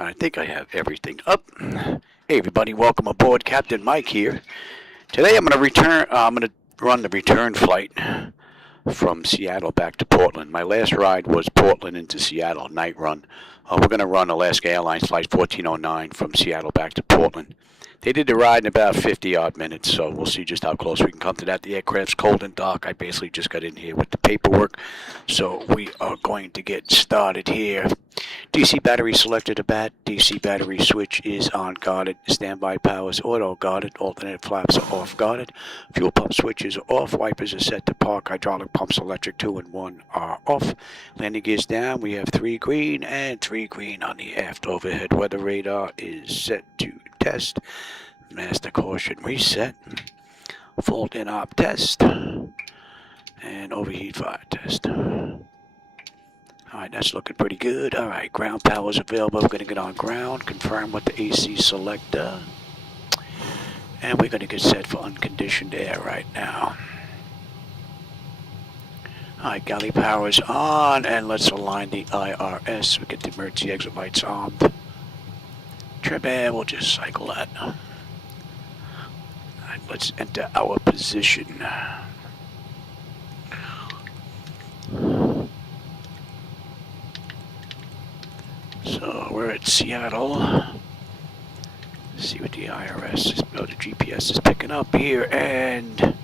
I think I have everything up. Hey everybody, welcome aboard. Captain Mike here. Today I'm going to run the return flight from Seattle back to Portland. My last ride was Portland into Seattle, night run. We're going to run Alaska Airlines Flight 1409 from Seattle back to Portland. They did the ride in about 50 odd minutes, so we'll see just how close we can come to that. The aircraft's cold and dark. I basically just got in here with the paperwork, so we are going to get started here. DC battery selected to bat. DC battery switch is on guarded. Standby power is auto guarded. Alternate flaps are off guarded. Fuel pump switches are off. Wipers are set to park. Hydraulic pumps electric 2 and 1 are off. Landing gears down. We have 3 green and 3 green on the aft overhead. Weather radar is set to test. Master caution reset. Fault in op test. And overheat fire test. Alright, that's looking pretty good. Alright, ground power is available. We're going to get on ground, confirm with the AC selector. And we're going to get set for unconditioned air right now. Alright, galley power is on, and let's align the IRS. We get the emergency exit lights armed. Trim air, we'll just cycle that. Alright, let's enter our position. So we're at Seattle. Let's see what the IRS is, the GPS is picking up here, and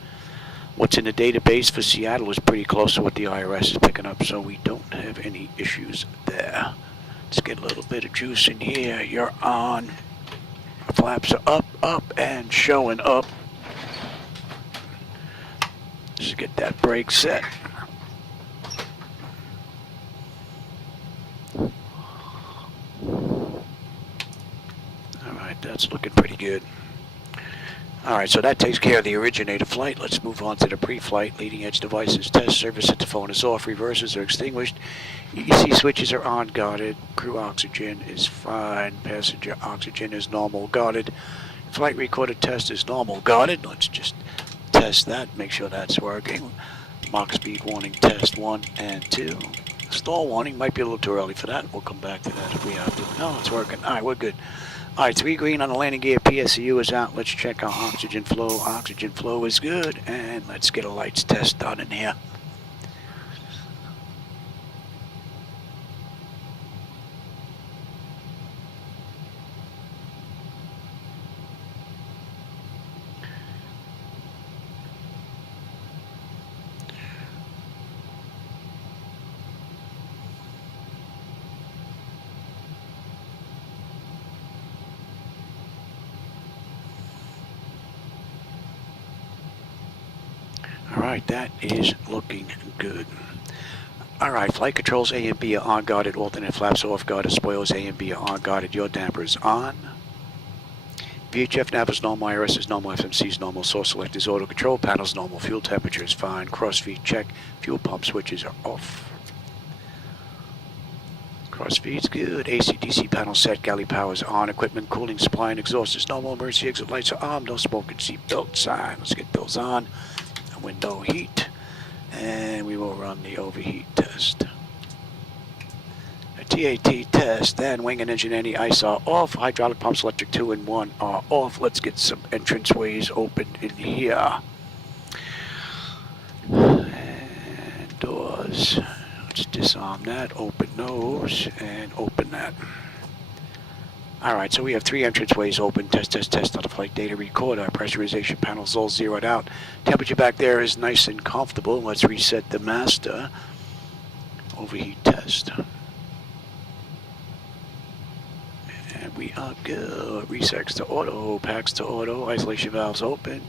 what's in the database for Seattle is pretty close to what the IRS is picking up, so we don't have any issues there. Let's get a little bit of juice in here. You're on. Our flaps are up, and showing up. Let's get that brake set. Alright, that's looking pretty good. Alright, so that takes care of the originator flight. Let's move on to the pre-flight. Leading edge devices test. Service at the phone is off. Reversers are extinguished. EC switches are on guarded. Crew oxygen is fine. Passenger oxygen is normal guarded. Flight recorder test is normal guarded. Let's just test that. Make sure that's working. Mach speed warning test 1 and 2. Stall warning might be a little too early for that. We'll come back to that if we have to. No, it's working. Alright, we're good. Alright, 3 green on the landing gear. PSEU is out. Let's check our oxygen flow. Oxygen flow is good. And let's get a lights test done in here. Alright, that is looking good. Alright, flight controls A and B are on guarded, alternate flaps off guarded, spoilers A and B are on guarded, your damper is on. VHF nav is normal, IRS is normal, FMC is normal, source select is auto, control panel is normal, fuel temperature is fine, cross feed check, fuel pump switches are off. Cross feed's good, AC/DC panel set, galley power is on, equipment, cooling, supply and exhaust is normal, emergency exit lights are on, no smoking seat belt sign, let's get those on. Window heat, and we will run the overheat test. A TAT test, then wing and engine anti-ice are off, hydraulic pumps electric 2 and 1 are off. Let's get some entranceways opened in here. And doors, let's disarm that, open those, and open that. Alright, so we have 3 entranceways open. Test on the flight data recorder. Our pressurization panel's all zeroed out. Temperature back there is nice and comfortable. Let's reset the master. Overheat test. And we are good. Resets to auto. Packs to auto. Isolation valves open.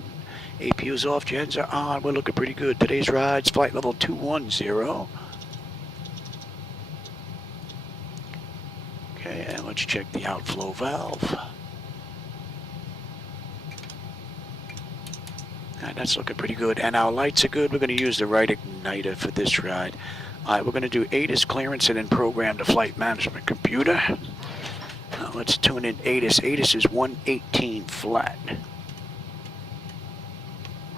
APU's off. Gens are on. We're looking pretty good. Today's ride's flight level 210. Okay, and let's check the outflow valve. And that's looking pretty good. And our lights are good. We're going to use the right igniter for this ride. Alright, we're going to do ATIS clearance and then program the flight management computer. Now let's tune in ATIS. ATIS is 118 flat.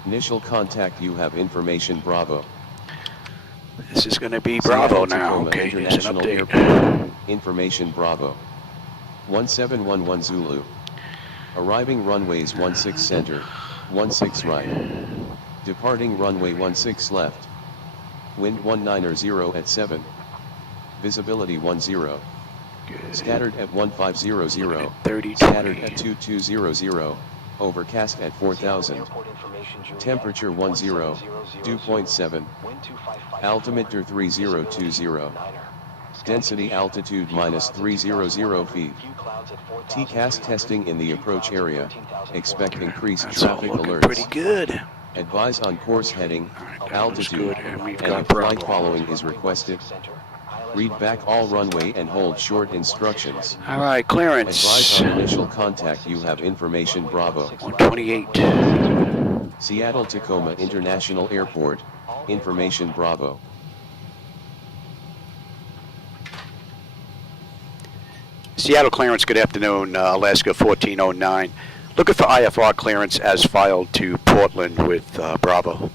Initial contact, you have information, Bravo. This is going to be Bravo now. Okay, it's an update. Information, Bravo. 1711 Zulu. Arriving runways 16 center, 16 right. Departing runway 16 left. Wind 190 at 7. Visibility 10. Scattered at 1500. 30, Scattered at 2200. Overcast at 4000. Temperature 10. Dew point 7. Altimeter 3020. Density altitude minus 300 feet. TCAS testing in the approach area. Expect increased That's all traffic looking alerts. pretty good. Advise on course heading, altitude, And we've and got if flight Bravo. following is requested. Read back all runway and hold short instructions. All right, clearance. Advise on initial contact. You have information. Bravo. 128. Seattle Tacoma International Airport. Information. Bravo. Seattle clearance, good afternoon, Alaska 1409. Looking for IFR clearance as filed to Portland with Bravo. 1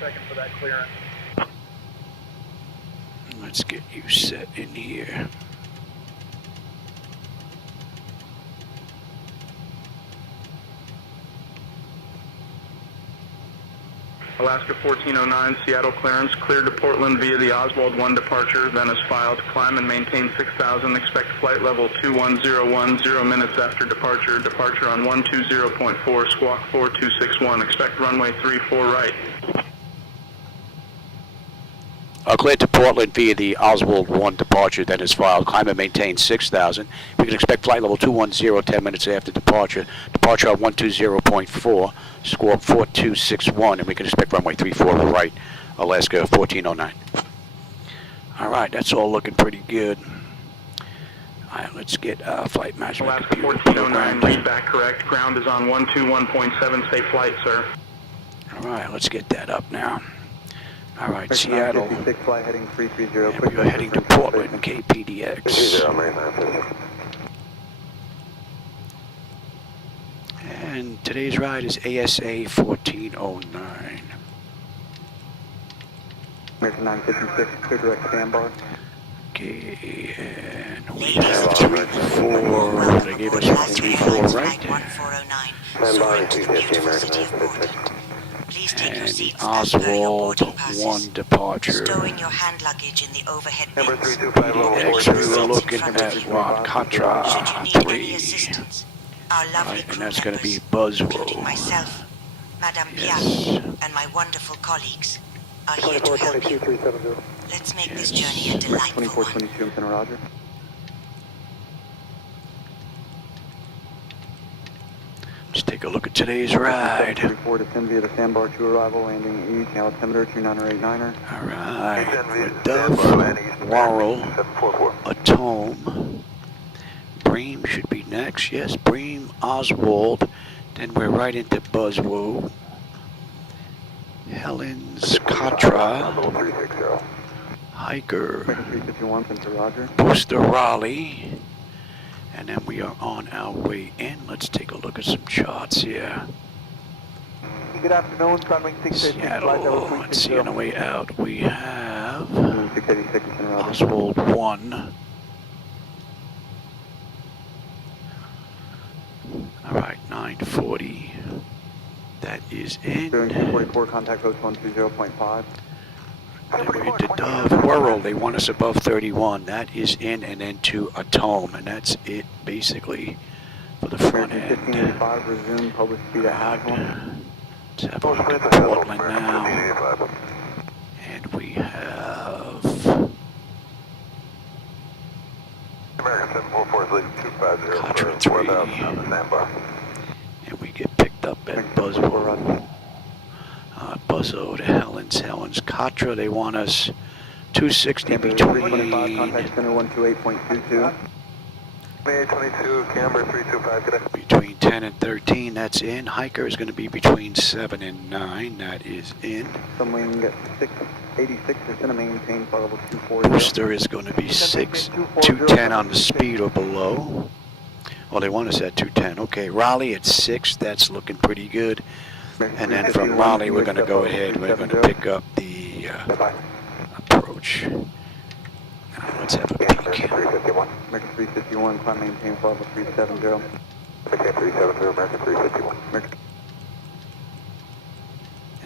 second for that clearance. Let's get you set in here. Alaska 1409, Seattle clearance, cleared to Portland via the Oswald 1 departure, then is filed. Climb and maintain 6,000, expect flight level 2101, 0 minutes after departure. Departure on 120.4, squawk 4261, expect runway 34 right. Cleared to Portland via the Oswald 1 departure, then is filed. Climb and maintain 6,000. We can expect flight level 210 10 minutes after departure. Departure on 120.4, squawk 4261, and we can expect runway 34 right, Alaska 1409. All right, that's all looking pretty good. All right, let's get flight management. Alaska 1409, read back correct. Ground is on 121.7, stay flight, sir. All right, let's get that up now. All right, Seattle. Flight heading 330. And we are heading to Portland, KPDX. And today's ride is ASA 1409. American 956, clear direct standby. Okay, and we have 3-4. They gave us 1-3-4, right? Please take your And seats as per your Oswald boarding passes. 1 departure. Stowing your hand luggage in the overhead Number bins. Next, we were looking at Waukatra Should you need any 3. assistance, our lovely Right, and crew that's going to be members, including Buzzwell. myself, Madame Yes. Piaf, and my wonderful colleagues, are here to help you. Let's make this journey a delightful one. 2422, Center Roger. Let's take a look at today's ride. 34 descend via the sandbar to arrival, landing east, altimeter 2989er. All right, Dove, Warrell, Atome, Bream should be next. Yes, Bream, Oswald. Then we're right into Buzzwell. Helens, Katra, Hiker, American 351, Center Roger. Booster Raleigh. And then we are on our way in. Let's take a look at some charts here. Good afternoon, Sunwing 686, flight level Seattle, let's see on the 360. way out. We have 686, Center Roger. Oswald 1. All right, 940. That is in. Bearing 244, contact host 120.5. Then we're into Dove Whirl. They want us above 31. That is in, and then to Atome, and that's it basically for the front American end. 1585, resume public speed at Haslam. Let's have a look at Portland now. And we have American 744 is leading 250 Contra for 3. 4,000 on the standby. And we get picked up at Buzzwell. Buzzo to Helens, Katra. They want us 260 325, contact center 128.22. 2822, Camber 325, good day. between 10 and 13. That's in. Hiker is going to be between 7 and 9. That is in. Sunwing 686, descend and maintain flight level 240. Booster is going to be 210 on the speed or below. Well, they want us at 210. Okay, Raleigh at 6. That's looking pretty good. And then from Raleigh, we're going to go ahead. We're going to pick up the approach. Let's have a peek. American 351. American 351, climb maintain flight level 370. American 370, American 351. American.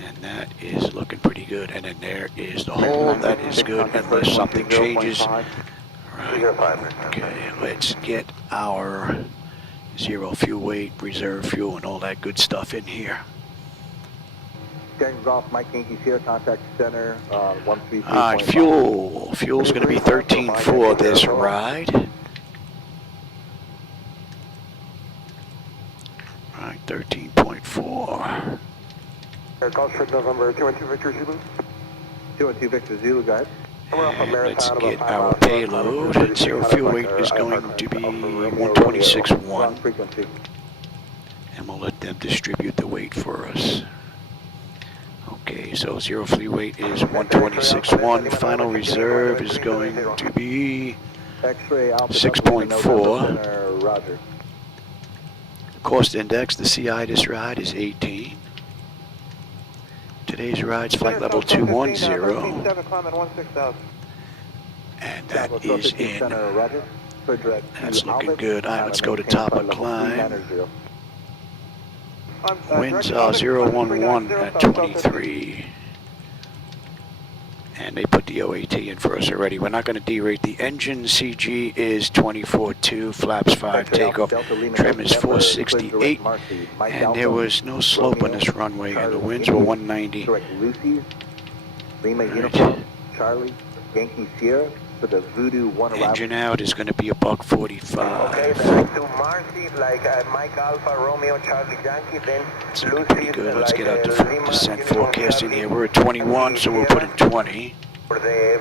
And that is looking pretty good. And then there is the hole. That is good unless something changes. Right. Okay, let's get our zero fuel weight, reserve fuel, and all that good stuff in here. James Golf, Mike Yankee Sierra, contact center, 133.5. All right, fuel. Fuel's going to be 13.4 this ride. All right, 13.4. Call for November 212 Victor Zulu. 212 Victor Zulu, guys. And let's get our payload. Zero fuel weight is going to be 126.1. Frequency. And we'll let them distribute the weight for us. Okay, so zero fuel weight is 126.1. Final reserve is going to be 6.4. Roger. Cost index, the CI this ride is 18. Today's ride's flight level 210. And that is in. That's looking good. All right, let's go to top of climb. Winds are 011 at 23. And they put the OAT in for us already. We're not going to derate. The engine CG is 24.2, flaps 5, takeoff trim is 468, and there was no slope on this runway, and the winds were 190. Lucy's, Lima Right. Uniform, Charlie, Yankee Sierra, for the Voodoo 1 Engine out is going to be a buck 45. Okay, then to Marcy, like Mike Alpha, Romeo, Charlie Yankee, then It's looking pretty good. Let's get out the descent forecast in here. We're at 21, so we'll put in 20. For the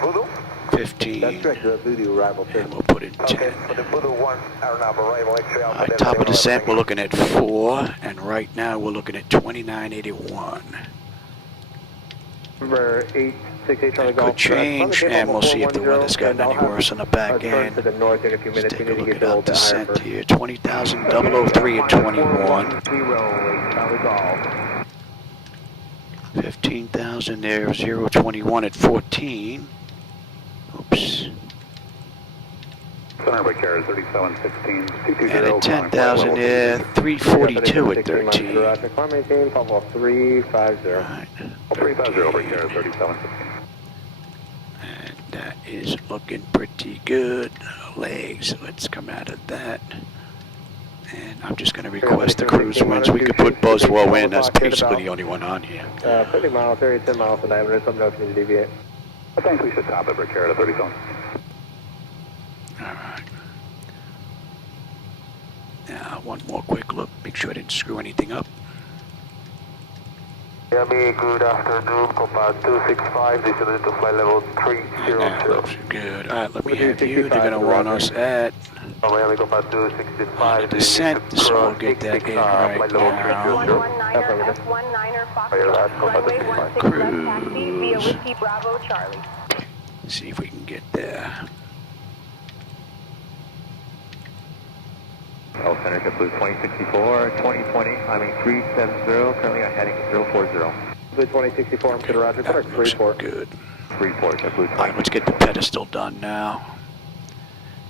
Voodoo? 15. That's correct, the Voodoo arrival. And we'll put in 10. Okay, for the Voodoo 1, aeronav arrival, X-ray Alpha. Alright, top of descent, we're looking at 4, and right now we're looking at 2981. Number 868 Charlie That Golf. could change, and we'll see if the weather's gotten any worse on the back end. To the north in a few Let's minutes. take You a need to look get at a our little bit higher descent first. here. 20,003 and 21. 0, Charlie Golf. 15,000 there, 021 at 14. Oops. Center by carrier 3716, And at 10,000 there, 342 at 13. Climb maintain, Papa 350. Right. 350 over carrier 3716. And that is looking pretty good. Legs, let's come out of that. And I'm just going to request the cruise winds. We could put Buzzwell in. That's basically the only one on here. 50 miles, 10 miles a diameter. Let me know if you need to deviate. I think we should top it by carrier 37. All right. Now, one more quick look. Make sure I didn't screw anything up. Miami, good afternoon. Compass 265, descended to flight level And that 300. looks good. All right, let me have you. They're going to want us at Miami, Compass 265. descent, so we'll get that in right flight level now. 119er, F19er, Foxtrot, runway 16 left taxi via Whiskey Bravo Charlie. See if we can get there. Health Center, JetBlue 2064, 2020, climbing 370, currently on heading 040. Blue 2064, I'm to the Roger, That looks Freeport. good. Freeport, JetBlue All right, let's get the pedestal done now.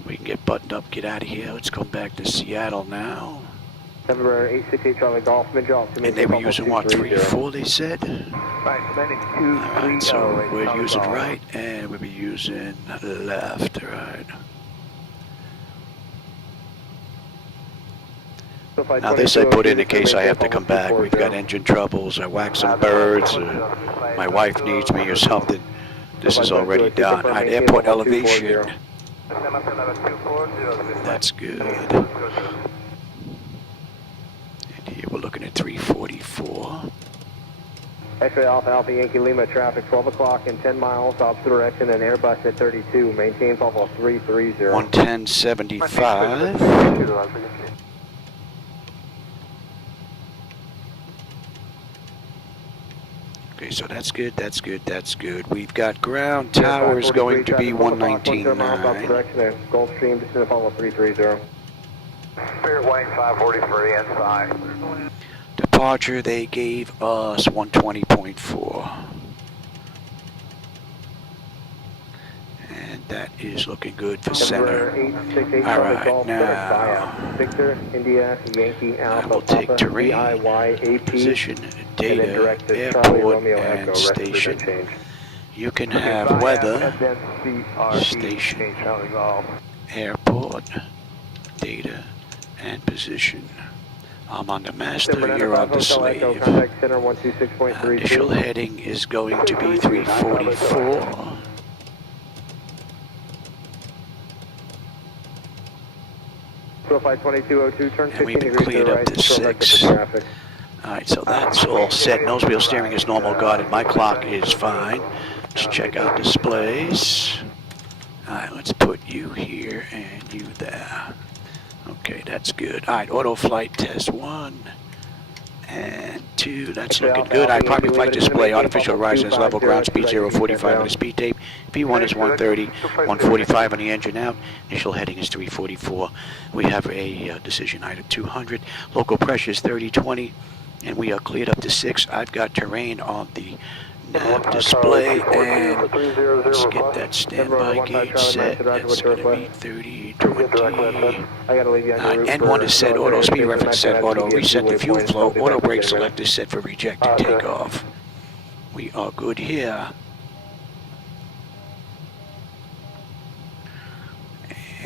We can get buttoned up, get out of here. Let's come back to Seattle now. Number 868 Charlie Golf, mid-jaw. And they were using what, 3-4 they said? Right, landing Alright, 230. so we're using right and we'll be using left, right. Now this I put in case I have to come back. We've got engine troubles, I whack some birds, my wife needs me or something. This is already done. Alright, airport elevation. That's good. And here we're looking at 344. X-ray Alpha Alpha Yankee Lima traffic 12 o'clock in 10 miles, opposite direction, and Airbus at 32. Maintain Papa 330. 110.75. Okay, so that's good, that's good, that's good. We've got ground towers going to be 119.9. Gulfstream, descend Papa 330. Spirit Wayne 543 inside. Departure, they gave us 120.4. And that is looking good for Denver center. 868 All Charlie right, Golf, now Victor, India, Yankee, I Alpha, will take Papa, terrain, VIY, AP, position, and then data, direct to Charlie, airport, Romeo, and Echo, rest of the station. change. You can have weather, station, airport, data, and position. I'm on the master, you're on the slave. Contact center 126.32. Initial heading is going to be 344. Flight 2202, turn And 15 we've been degrees to cleared the up right, to short right 6. traffic. Alright, so that's all set. Nose wheel steering is normal guarded. My clock is fine. Let's check out displays. Alright, let's put you here and you there. Okay, that's good. Alright, auto flight test 1 and 2. That's looking good. Alright, primary flight display, artificial horizons level, ground speed 045 on the speed tape. V1 is 130, 145 on the engine out. Initial heading is 344. We have a decision item 200. Local pressure is 3020, and we are cleared up to 6. I've got terrain on the nav display, and let's get that standby gauge set. That's going to be 3020. N1 is set, auto speed reference set, auto reset the fuel flow, auto brake selector set for rejected takeoff. We are good here.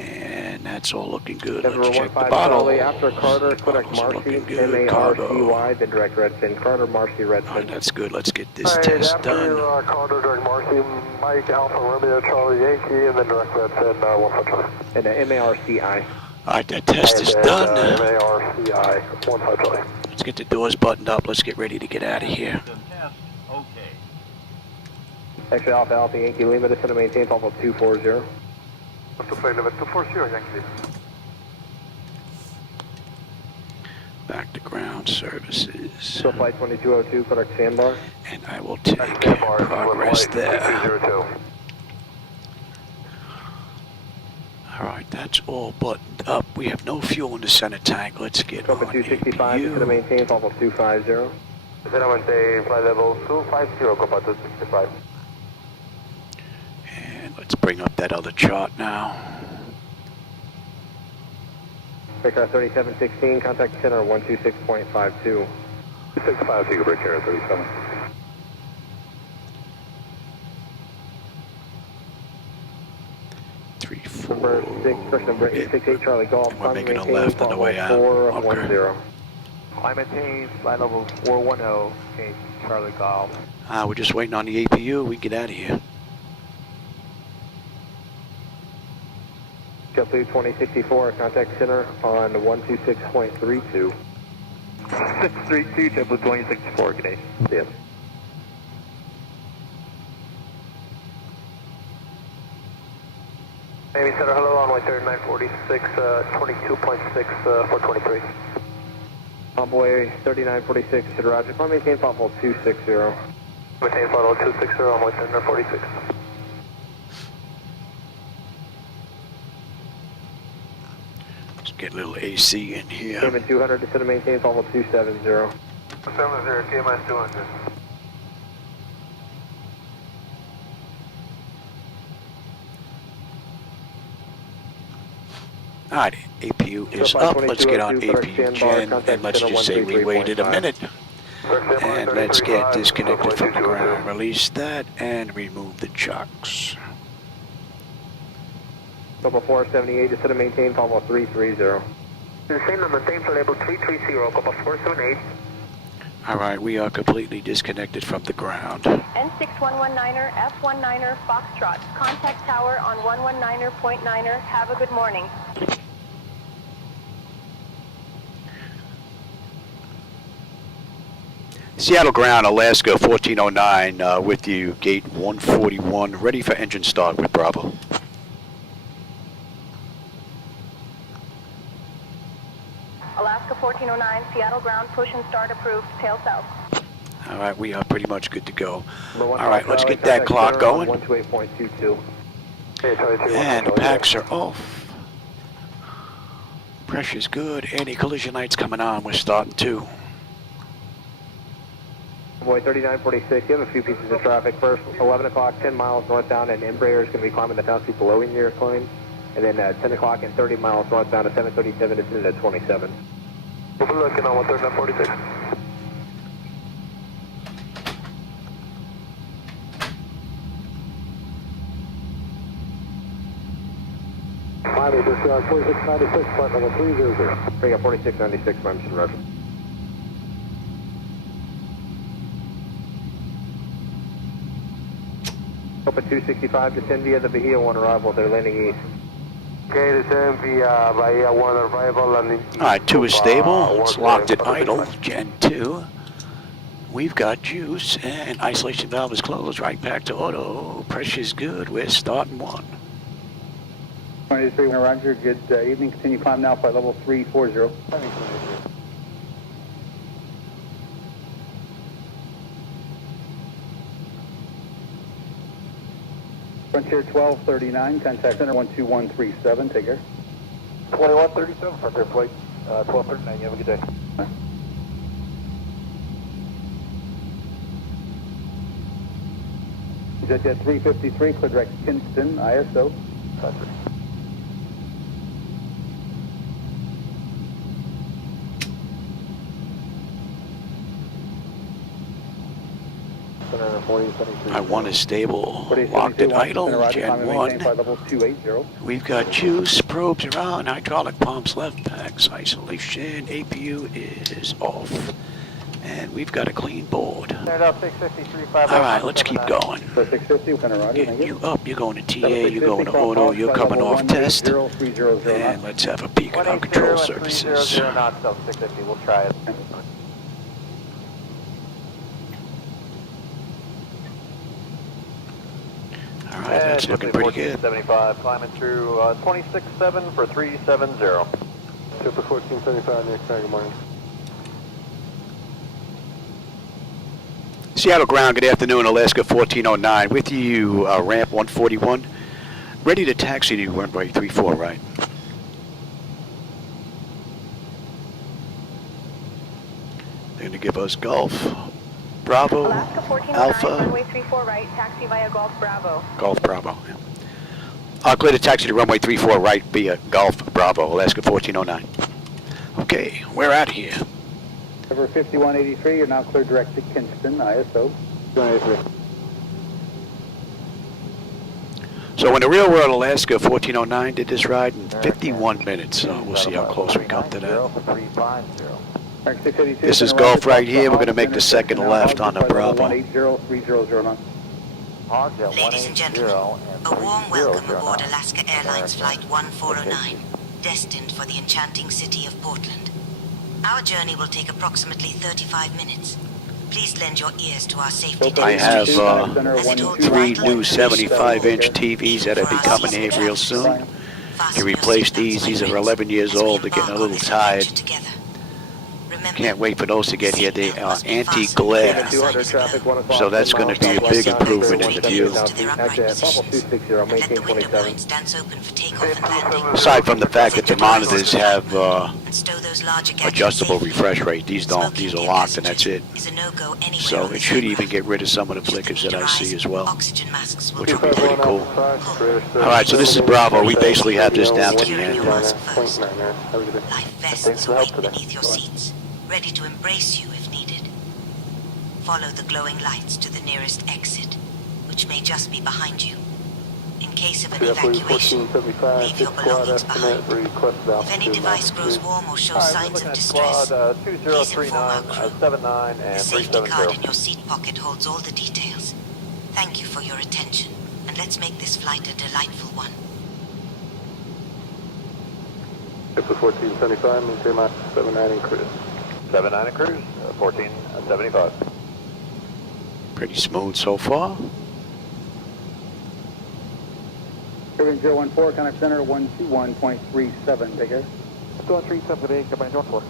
And that's all looking good. Let's check the bottle. After Carter, Quebec Marcy, M-A-R-C-Y, then direct Redfin. Carter, Marcy, Redfin. Alright, that's good. Let's get this test done. Carter, direct Marcy, Mike, Alpha, Romeo, Charlie, Yankee, and then direct Redfin, 153. And M-A-R-C-I. Alright, that test is done. M-A-R-C-I, 153. Let's get the doors buttoned up. Let's get ready to get out of here. X-ray Alpha, Alpha, Yankee, Lima, descend to maintain, Papa 240. To flight level 240, Yankee. Back to ground services. So flight 2202, correct sandbar. And I will take progress there. 202. Alright, that's all buttoned up. We have no fuel in the center tank. Let's get on 265, descend to APU. maintain, Papa 250. Descend flight level 250, Copa 265. And let's bring up that other chart now. Aircraft 3716, contact center 126.52. 265, you can break here 37. Number 6, person number 868, Charlie Golf. And we're making a left on the way out. 410. Climate change, flight level 410, change, Charlie Golf. We're just waiting on the APU. We can get out of here. JetBlue 2064, contact center on 126.32. 632, JetBlue 2064, good day. Yes. Navy Center, hello, runway 3946, 22.6, 423. Envoy 3946, Roger. Climb maintain, Papa 260. Maintain flight level 260, runway 3946. Let's get a little AC in here. Cayman 200, descend to maintain, Papa 270. 270, KMS 200. Alright, APU is up. Let's get on APU Gen, and let's just say we waited a minute. And let's get disconnected from the ground. Release that and remove the chocks. Papa 478, descend to maintain, Papa 330. Descend and maintain flight level 330, Copa 478. Alright, we are completely disconnected from the ground. N6119er, F19er, Foxtrot. Contact tower on 119.9er. Have a good morning. Seattle ground, Alaska 1409 with you, gate 141, ready for engine start with Bravo. Alaska 1409, Seattle ground, push and start approved, tail south. All right, we are pretty much good to go. All right, let's get that clock going. 128.22. And the packs are off. Pressure's good. Anti-collision lights coming on. We're starting to. Envoy 3946, you have a few pieces of traffic. First, 11 o'clock, 10 miles northbound, and Embraer is going to be climbing the town speed below in your airplane. And then 10 o'clock and 30 miles northbound at 737, descending at 27. We'll be looking on 13946. Miami, this is 4696, flight level 300. Bring up 4696, my mission, Roger. Open 265, descend via the Bahia 1 arrival, they're landing east. Okay, descend via Bahia 1 arrival, landing east. Alright, 2 is stable. It's locked at idle. Gen 2. We've got juice, and isolation valve is closed. Right back to auto. Pressure's good. We're starting 1. 23, Roger. Good evening. Continue climb now, flight level 340. Frontier 1239, contact center 12137. Take care. 2137, Frontier flight 1239. You have a good day. Jet 353, clear direct Kinston, ISO. I 1 is stable. Locked at idle. Gen 1. We've got juice. Probes are on. Hydraulic pumps left packs. Isolation. APU is off. And we've got a clean board. Alright, let's keep going. Getting you up, you're going to TA, you're going to auto, you're coming off test. And let's have a peek at our control surfaces. We'll try it. Alright, that's looking pretty good. 75, climbing through 26.7 for 370. Super 1475, next time, good morning. Seattle ground, good afternoon, Alaska 1409. With you, ramp 141. Ready to taxi to runway 34, right? They're going to give us Golf, Bravo, Alaska 1409, Alpha. runway 34 right, taxi via Golf Bravo. Golf Bravo, yeah. Clear to taxi to runway 34 right via Golf Bravo, Alaska 1409. Okay, we're out of here. Over 5183, you're now clear direct to Kinston, ISO. 283. So in the real world, Alaska 1409 did this ride in 51 minutes, so we'll see how close we come to that. This is Golf right here. We're going to make the second left on the Bravo. Ladies and gentlemen, a warm welcome aboard Alaska Airlines Flight 1409, destined for the enchanting city of Portland. Our journey will take approximately 35 minutes. Please lend your ears to our safety I have demonstration. 3 new 75-inch TVs that will be coming here real soon. To replace these are 11 years old. They're getting a little tired. Can't wait for those to get here. They are anti-glare, so that's going to be a big improvement in the view. Aside from the fact that the monitors have adjustable refresh rate, these don't. These are locked, and that's it. So it should even get rid of some of the flickers that I see as well, which would be pretty cool. All right, so this is Bravo. We basically have this down to the end. Life vests await beneath your seats, ready to embrace you if needed. Follow the glowing lights to the nearest exit, which may just be behind you. In case of an evacuation, leave your belongings behind. If any device grows warm or shows signs of distress, please inform our crew. The safety card in your seat pocket holds all the details. Thank you for your attention, and let's make this flight a delightful one. Super 1475, maintain my 79 in cruise. 79 and cruise, 1475. Pretty smooth so far. Curving 014, contact center 121.37, take care. 237 today, combined 14.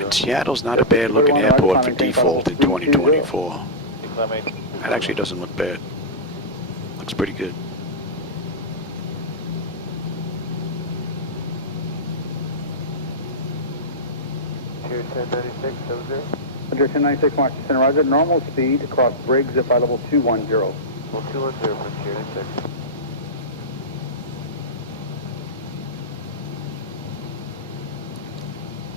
And Seattle's not a bad looking airport for default in 2024. That actually doesn't look bad. Looks pretty good. Frontier 1096, 70. Frontier 1096, Mark Center, roger. Normal speed across Briggs at flight level 210. 1210, Frontier 96.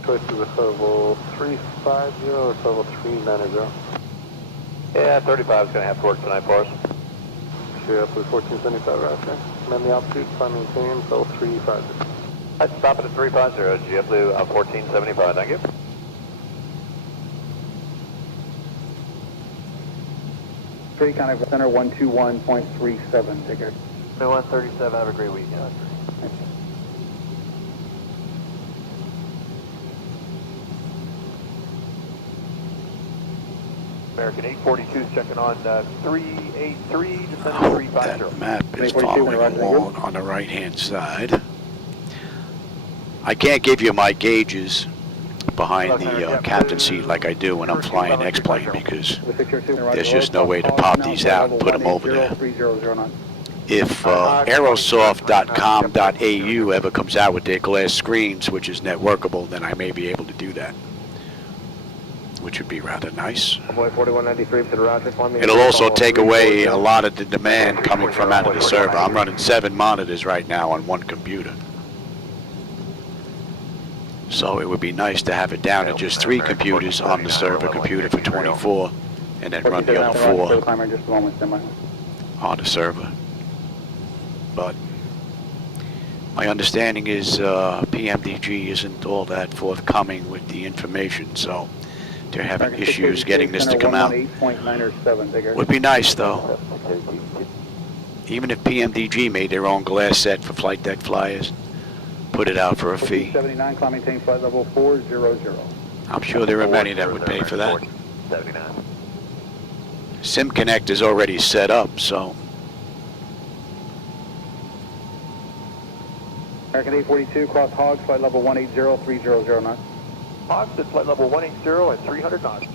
Choice is a level 350 or level 390. Yeah, 35 is going to have to work tonight for us. Okay, up to 1475, roger. And the altitude, climb maintain, level 350. I'd stop it at 350, JetBlue 1475, thank you. Three contact center 121.37, ticket. 137, have a great week. American 842 is checking on 383, descending Hope 350. that map is 342, following roger. along on the right-hand side. I can't give you my gauges behind the captain seat like I do when I'm flying X-Plane because there's just no way to pop these out and put them over there. If aerosoft.com.au ever comes out with their glass screens, which is networkable, then I may be able to do that, which would be rather nice. Boy 4193 to the roger. It'll also take away a lot of the demand coming from out of the server. I'm running 7 monitors right now on one computer. So it would be nice to have it down to just 3 computers on the server computer for 24 and then run the other 4 on the server. But my understanding is PMDG isn't all that forthcoming with the information, so they're having issues getting this to come out. Would be nice though. Even if PMDG made their own glass set for flight deck flyers, put it out for a fee. 79, climb maintain flight level 400. I'm sure there are many that would pay for that. SIM Connect is already set up, so. American 842, cross Hogs, flight level 180, 300 knots. Hogs at flight level 180 at 300 knots.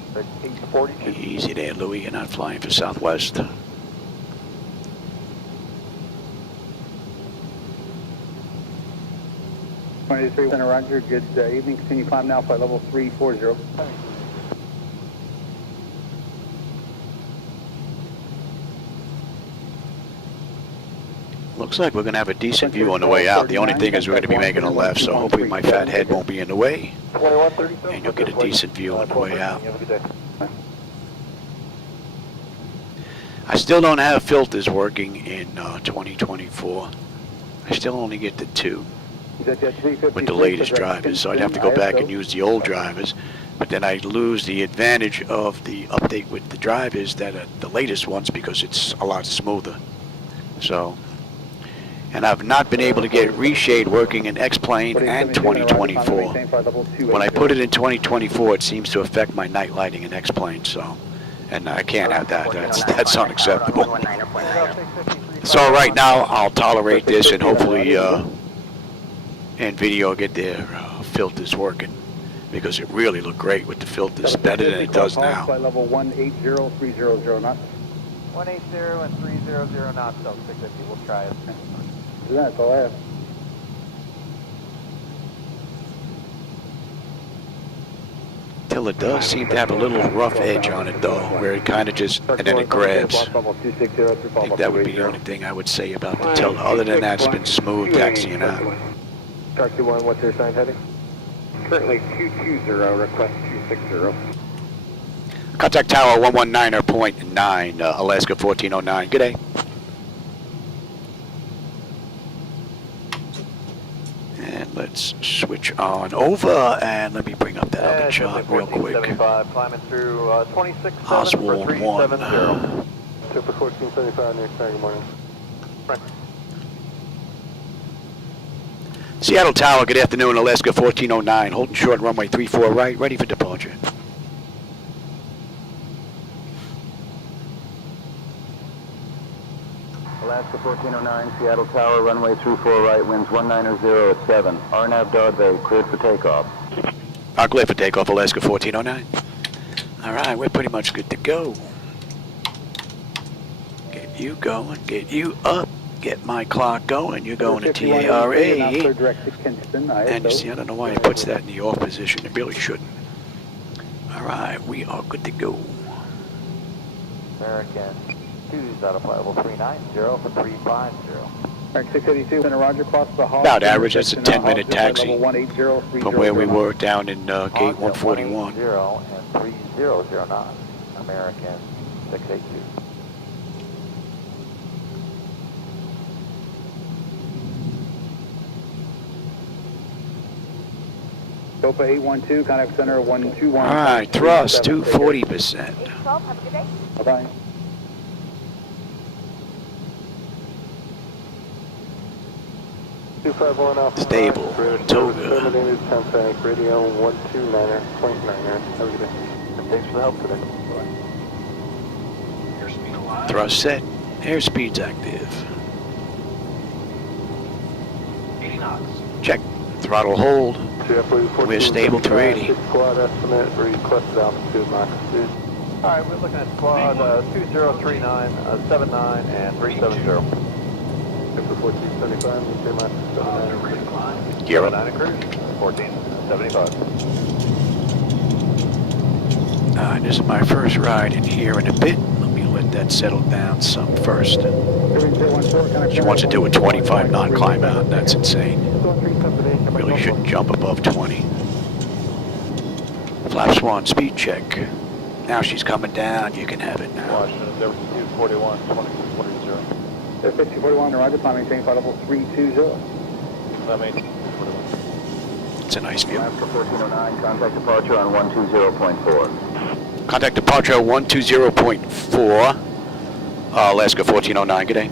842. Easy there, Louis. You're not flying for Southwest. Center, roger. Good evening. Continue climb now, flight level 340. Looks like we're going to have a decent view on the way out. The only thing is we're going to be making a left, so hopefully my fat head won't be in the way. And you'll get a decent view on the way out. I still don't have filters working in 2024. I still only get the 2 with the latest drivers, so I'd have to go back and use the old drivers. But then I lose the advantage of the update with the drivers that are the latest ones because it's a lot smoother. So. And I've not been able to get reshade working in X-Plane and 2024. When I put it in 2024, it seems to affect my night lighting in X-Plane, so, and I can't have that. That's unacceptable. So right now, I'll tolerate this, and hopefully NVIDIA will get their filters working, because it really looked great with the filters, better than it does now. Level 180, 300 knots. 180 and 300 knots, so 650. We'll try it. That's all I have. Till it does seem to have a little rough edge on it though, where it kind of just, and then it grabs. I think that would be the only thing I would say about the Tiller. Other than that, it's been smooth taxiing out. Shark 21, what's your sign heading? Currently 220, request 260. Contact Tower 119.9, Alaska 1409. Good day. And let's switch on over, and let me bring up that other chart real quick. Climbing through 26 Oswald 1. Super 1475 near good morning. Right. Seattle Tower, good afternoon, Alaska 1409. Holding short, runway 34 right, ready for departure. Alaska 1409, Seattle Tower, runway 34 right, winds 190 at 7. RNAV Dodge, cleared for takeoff. Clear for takeoff, Alaska 1409. All right, we're pretty much good to go. Get you going, get you up, get my clock going. You're going to TARA. And you see, I don't know why it puts that in the off position. It really shouldn't. Alright, we are good to go. American 2's out of flight level 390 for 350. American 682, center Roger, cross the hall. About average, that's a Intersection, 10-minute taxi level 180, from where we 3009. were down in gate 141. 180 and 3009. American 682. Copa 812, contact center 121. Alright, thrust to 40%. 812, have a good day. Bye-bye. Stable, Toga. Radio 129.9er. Have a good day. Thanks for the help today. Thrust set, airspeed's active. Check, throttle hold. We're stable to 80. Squad estimate, requested altitude, max speed. All right, we're looking at squad 2039, 79, and 370. After 1475, okay, max 79. Gear up. 9 cruise, 1475. This is my first ride in here in a bit. Let me let that settle down some first. She wants to do a 25 knot climb out. That's insane. Really shouldn't jump above 20. Flaps 1, speed check. Now she's coming down. You can have it now. Washington, 41, 2020. 5041, Roger, climbing maintain flight level 320. It's a nice view. Alaska 1409, contact departure on 120.4. Contact departure 120.4. Alaska 1409, good day.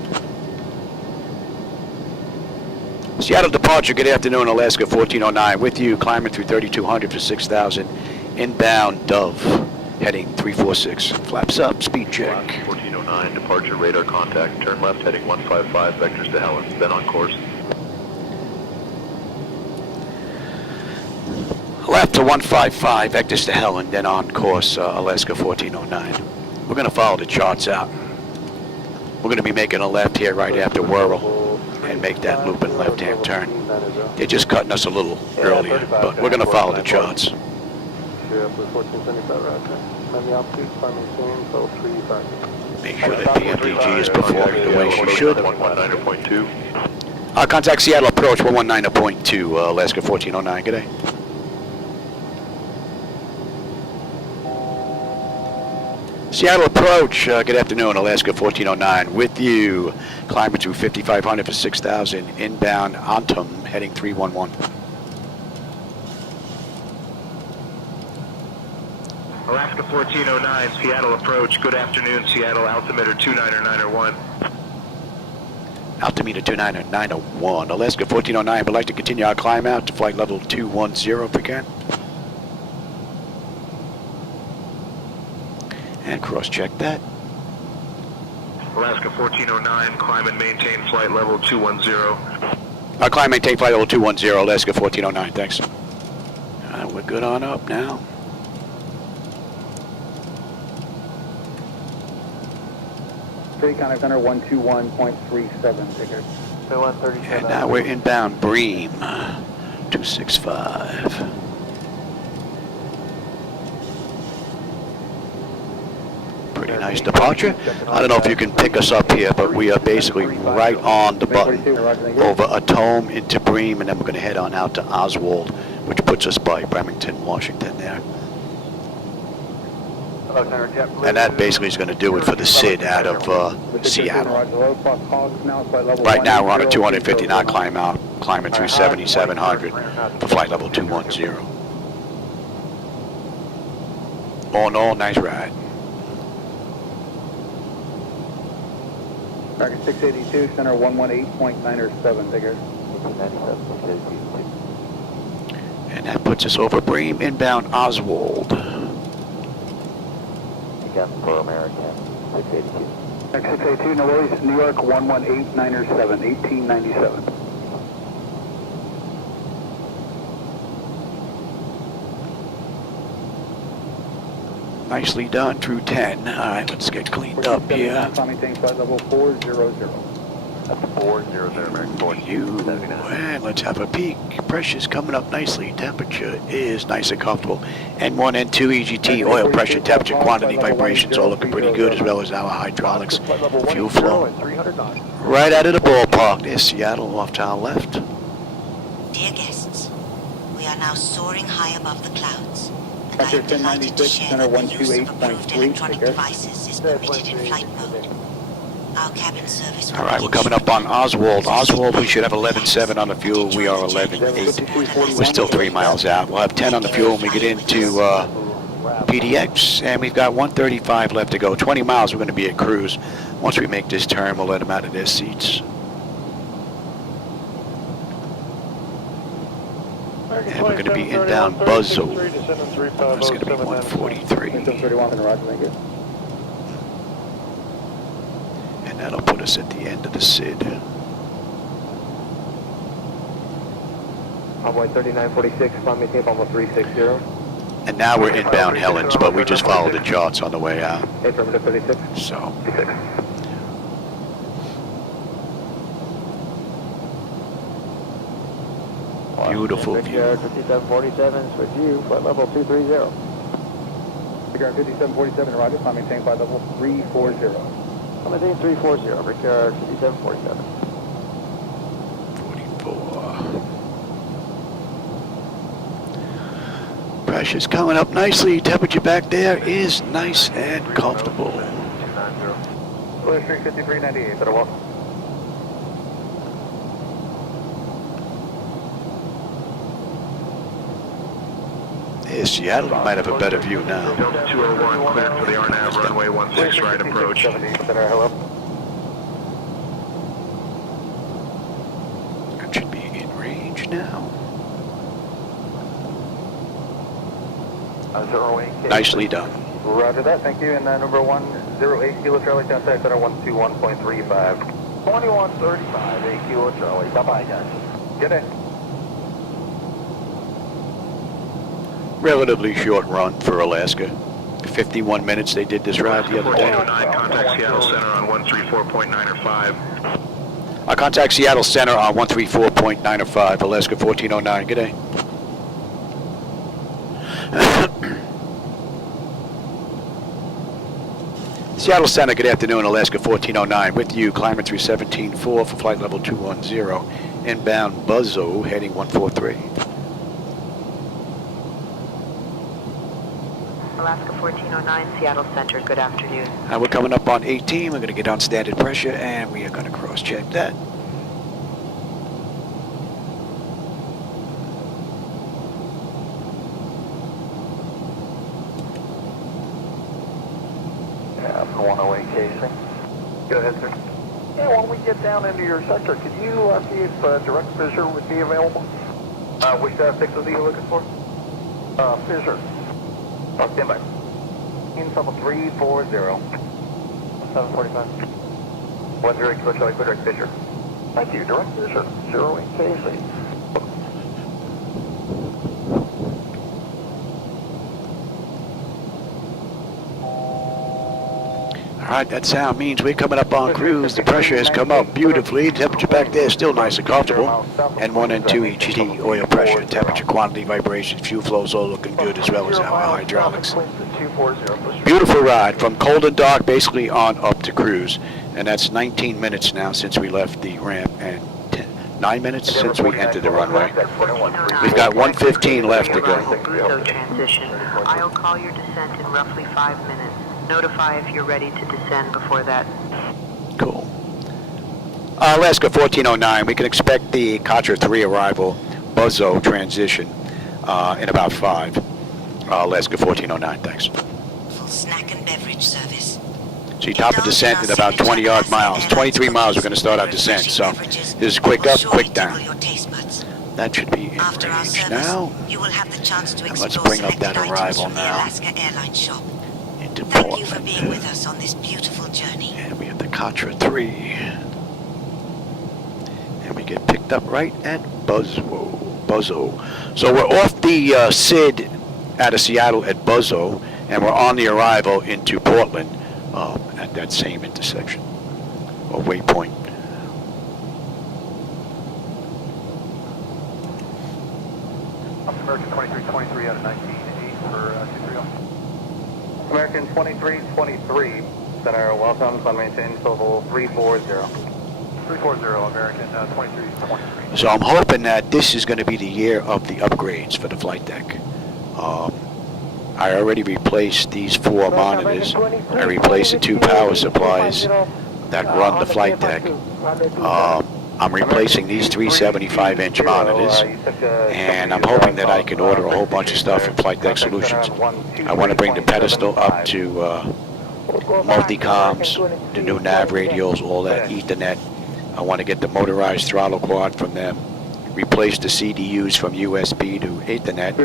Seattle departure, good afternoon, Alaska 1409. With you, climbing through 3200 for 6,000. Inbound Dove, heading 346. Flaps up, speed check. 1409, departure radar contact. Turn left, heading 155, vectors to Helen. Then on course. Left to 155, vectors to Helen, then on course, Alaska 1409. We're going to follow the charts out. We're going to be making a left here right after Whirl and make that loop and left-hand turn. They're just cutting us a little earlier, but we're going to follow the charts. Make sure that PMDG is performing the way she should. 119.2. Contact Seattle approach 119.2, Alaska 1409, good day. Seattle approach, good afternoon, Alaska 1409, with you, climbing through 5,500 for 6,000, inbound Antum, heading 311. Alaska 1409, Seattle approach. Good afternoon, Seattle, altimeter 29901. Altimeter 29901, Alaska 1409, would like to continue our climb out to flight level 210 if we can. And cross-check that. Alaska 1409, climb and maintain flight level 210. Climb, maintain flight level 210, Alaska 1409, thanks. We're good on up now. Straight contact center 121.37, figure. And now we're inbound Bream, 265. Pretty nice departure. I don't know if you can pick us up here, but we are basically right on the button over Atome into Bream, and then we're going to head on out to Oswald, which puts us by Bremerton, Washington there. And that basically is going to do it for the SID out of Seattle. Right now we're on a 250 knot climb out, climbing through 7,700 for flight level 210. All in all, nice ride. American 682, center 118.907, figure. And that puts us over Bream, inbound Oswald. Again for American 682. American 682, no worries, New York 118.907, 1897. Nicely done through 10. All right, let's get cleaned up here. Maintain flight level 400. And let's have a peek. Pressure's coming up nicely. Temperature is nice and comfortable. N1, N2, EGT, oil pressure, temperature, quantity, vibrations, all looking pretty good, as well as our hydraulics, fuel flow. Right out of the ballpark. There's Seattle off to our left. Dear guests, we are now soaring high above the clouds, and I am delighted to share that the use of approved electronic devices is permitted in flight mode. Our cabin service will All right, we're coming up on Oswald. Oswald, we should have 11.7 on the fuel. We are 11.8. We're still 3 miles out. We'll have 10 on the fuel when we get into PDX, and we've got 135 left to go. 20 miles, we're going to be at cruise. Once we make this turn, we'll let them out of their seats. And we're going to be inbound Buzzle. It's going to be 143. And that'll put us at the end of the SID. Envoy 3946, climb maintain almost 360. And now we're inbound Helens, but we just followed the charts on the way out. Affirmative 36. So. Beautiful view. 5747, switch you, flight level 230. Figure 5747, roger, climb maintain flight level 340. Climb maintain 340, Ricard 5747. 44. Pressure's coming up nicely. Temperature back there is nice and comfortable. Blue Street 5398, better welcome. Here's Seattle. We might have a better view now. 201, cleared for the RNAV, runway 16 right approach. That should be in range now. Nicely done. Roger that, thank you. And number 108 Kilo Charlie, contact center 121.35. 2135, 8 Kilo Charlie. Bye-bye, guys. Good day. Relatively short run for Alaska. 51 minutes they did this ride the other day. 1409, contact Seattle Center on 134.905. I contact Seattle Center on 134.905, Alaska 1409. Good day. Seattle Center, good afternoon, Alaska 1409. With you, climber through 17.4 for flight level 210. Inbound Buzzo, heading 143. Alaska 1409, Seattle Center, good afternoon. And we're coming up on 18. We're going to get on standard pressure, and we are going to cross-check that. Yeah, 108 casing. Go ahead, sir. Yeah, when we get down into your sector, could you see if direct fissure would be available? Which fixes are you looking for? Fissure. Stand by. In level 340. 745. 10 Kilo Charlie, direct fissure. Thank you, direct fissure. 08 casing. All right, that sound means we're coming up on cruise. The pressure has come up beautifully. The temperature back there is still nice and comfortable. N1, N2, EGT, oil pressure, temperature, quantity, vibrations, fuel flows all looking good, as well as our hydraulics. Beautiful ride from cold and dark basically on up to cruise. And that's 19 minutes now since we left the ramp and 9 minutes since we entered the runway. We've got 1:15 left to go. Transition. I'll call your descent in roughly 5 minutes. Notify if you're ready to descend before that. Cool. Alaska 1409, we can expect the Chatter 3 arrival, Buzzo transition in about 5. Alaska 1409, thanks. Full snack and beverage service. So you top of descent in about 20 odd miles. 23 miles we're going to start our descent, so this is quick up, quick down. That should be in range now. You will have the chance to And let's bring up that arrival now. Alaska Airlines shop. Into Thank you for being with us on this beautiful journey. And we have the Chatter 3. And we get picked up right at Buzzo. So we're off the SID out of Seattle at Buzzo, and we're on the arrival into Portland at that same intersection, or waypoint. American 2323 out of 19.8 for 230. American 2323, center, welcome, climb maintain, level 340. 340, American 2323. So I'm hoping that this is going to be the year of the upgrades for the flight deck. I already replaced these 4 monitors. I replaced the 2 power supplies that run the flight deck. I'm replacing these 3 75-inch monitors, and I'm hoping that I can order a whole bunch of stuff from Flightdeck Solutions. I want to bring the pedestal up to multi-coms, the new nav radios, all that, Ethernet. I want to get the motorized throttle quad from them, replace the CDUs from USB to Ethernet,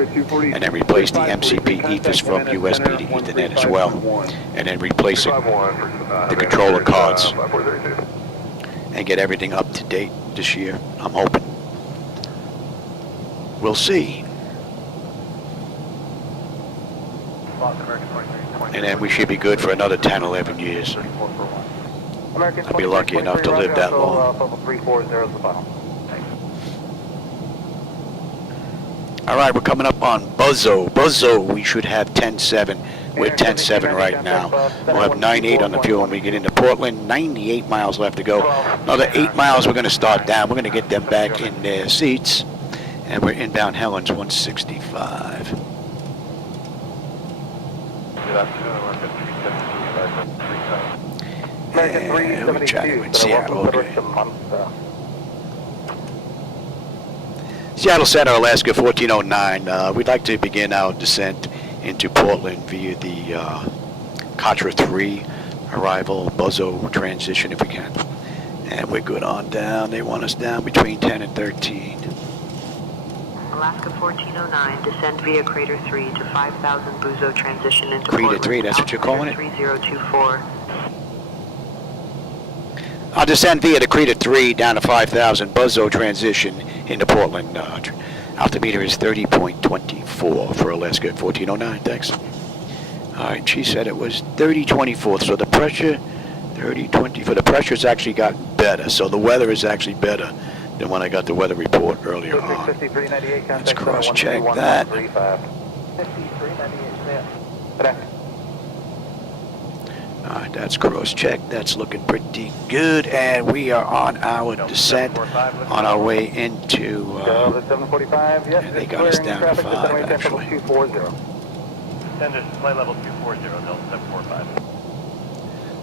and then replace the MCP ethers from USB to Ethernet as well, and then replacing the controller cards, and get everything up to date this year, I'm hoping. We'll see. And then we should be good for another 10, 11 years. I'll be lucky enough to live that long. All right, we're coming up on Buzzo. Buzzo, we should have 10.7. We're 10.7 right now. We'll have 9.8 on the fuel when we get into Portland. 98 miles left to go. Another 8 miles, we're going to start down. We're going to get them back in their seats. And we're inbound Helens 165. Good afternoon, American 375. American 372, Seattle. Seattle Center, Alaska 1409. We'd like to begin our descent into Portland via the Chatter 3 arrival, Buzzo transition if we can. And we're good on down. They want us down between 10 and 13. Alaska 1409, descend via Crater 3 to 5,000 Buzzo transition into Crater Portland. 3, that's what you're calling it? 3024. I'll descend via the Crater 3 down to 5,000 Buzzo transition into Portland. Altimeter is 30.24 for Alaska at 1409, thanks. All right, she said it was 30.24, so the pressure, 30.20, for the pressure's actually gotten better, so the weather is actually better than when I got the weather report earlier on. Let's cross-check that. All right, that's cross-checked. That's looking pretty good, and we are on our descent, on our way into. And they got us down to 5, actually. Flight level 240, Delta 745.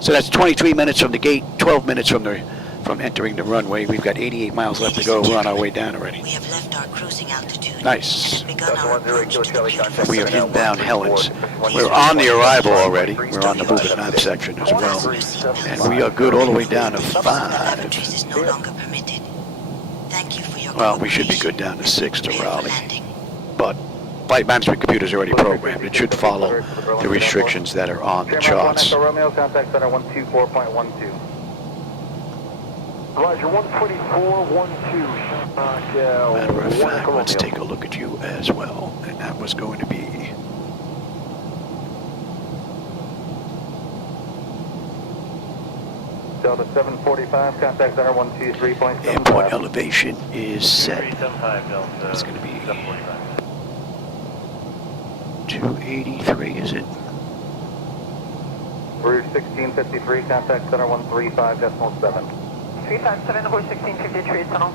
So that's 23 minutes from the gate, 12 minutes from entering the runway. We've got 88 miles left to go. We're on our way down already. We have left our cruising altitude. Nice. And have begun our approach to the beautiful We are inbound Helens. We're on the arrival already. We're on the moving map section as well. And we are good all the way down to 5. lavatories is no longer permitted. Thank you for your Well, we should be good down to 6 to Raleigh. But flight management computer's already programmed. It should follow the restrictions that are on the charts. Romeo, contact center 124.12. Roger, 124.12. Matter of fact, let's take a look at you as well. And that was going to be Delta 745, contact center 123.75. airport elevation is set. It's going to be 283, is it? Route 1653, contact center 135.7. 357, Route 1653, tunnel.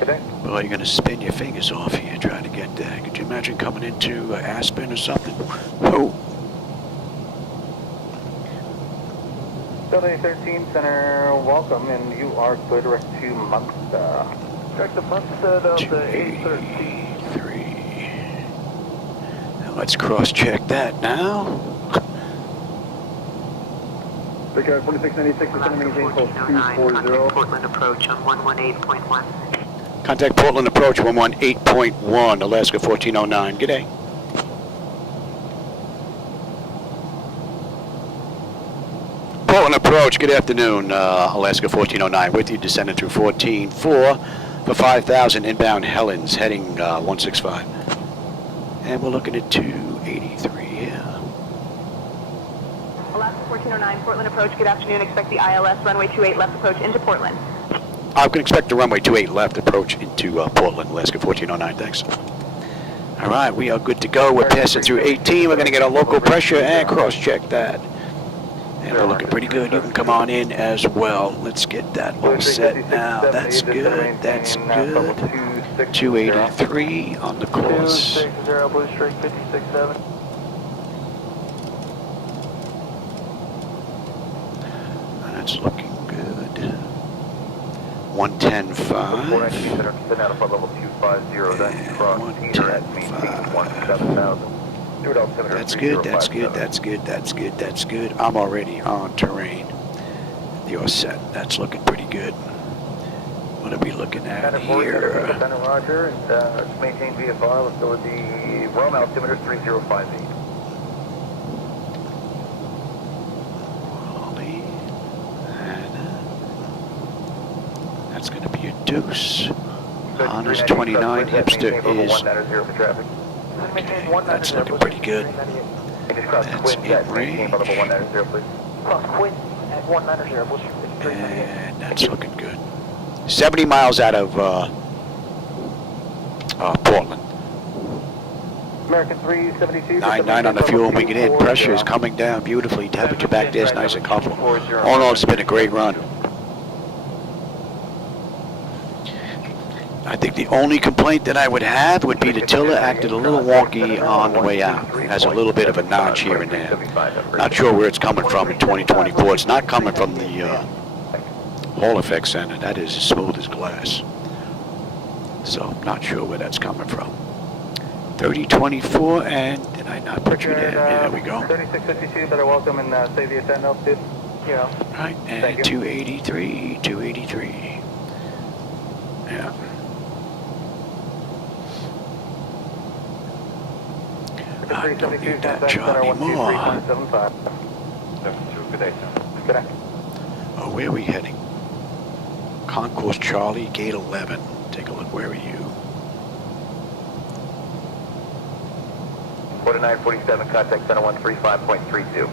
Good day. Well, you're going to spin your fingers off here trying to get there. Could you imagine coming into Aspen or something? Whoa. Delta 13 Center, welcome, and you are clear direct to Munster. Direct to Munster, Delta 813. Now let's cross-check that now. Big 4696, Alaska 1409, contact Portland approach on 118.1. Contact Portland approach 118.1, Alaska 1409. G'day. Portland approach, good afternoon, Alaska 1409, with you, descending through 14.4 for 5,000 inbound Helens, heading 165. And we're looking at 283 here. Alaska 1409, Portland approach. Good afternoon. Expect the ILS runway 28 left approach into Portland. I can expect the runway 28 left approach into Portland, Alaska 1409, thanks. All right, we are good to go. We're passing through 18. We're going to get a local pressure and cross-check that. And we're looking pretty good. You can come on in as well. Let's get that all set now. That's good. That's good. 283 on the course. 260 Blue Streak 567. That's looking good. 110.5. 110.5. That's good, that's good, that's good, that's good, that's good. I'm already on terrain. You're set. That's looking pretty good. What are we looking at here? Roger, maintain VFR. Let's go with the Rome altimeter 3058. That's going to be a deuce. Honors 29, hipster is... That's looking pretty good. That's in range. And that's looking good. 70 miles out of Portland. American 372. 9 on the fuel, we get in. Pressure is coming down beautifully. Temperature back there is nice and comfortable. All in all, it's been a great run. I think the only complaint that I would have would be the tiller acted a little wonky on the way out. It has a little bit of a notch here and there. Not sure where it's coming from in 2024. It's not coming from the Hall Effect Center. That is as smooth as glass. So, not sure where that's coming from. 3024, and did I not put you there? Yeah, there we go. 3652, better welcome and save the ascent altitude. Yeah. Right, and 283, 283. Yeah. I don't need that Charlie more. Oh, where are we heading? Concourse Charlie, gate 11. Take a look, where are you? 4947, contact center 135.32.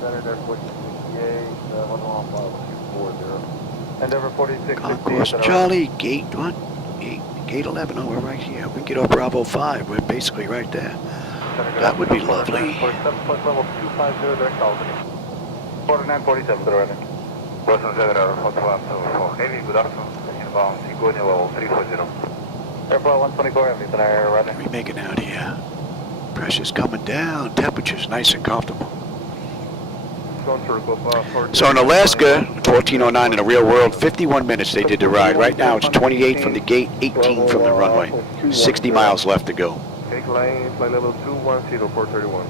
Center 4668, Endeavor 4668. Concourse Charlie, gate what? Gate 11, oh, we're right here. We can get off Bravo 5, we're basically right there. That would be lovely. 4947, direct. Boston 7 for heavy, good afternoon. Inbound, Seagonia level 340. Airport 124, everything air running. What are we making out here? Pressure's coming down, temperature's nice and comfortable. So in Alaska, 1409 in the real world, 51 minutes they did the ride. Right now it's 28 from the gate, 18 from the runway. 60 miles left to go. Take line, flight level 210, 431.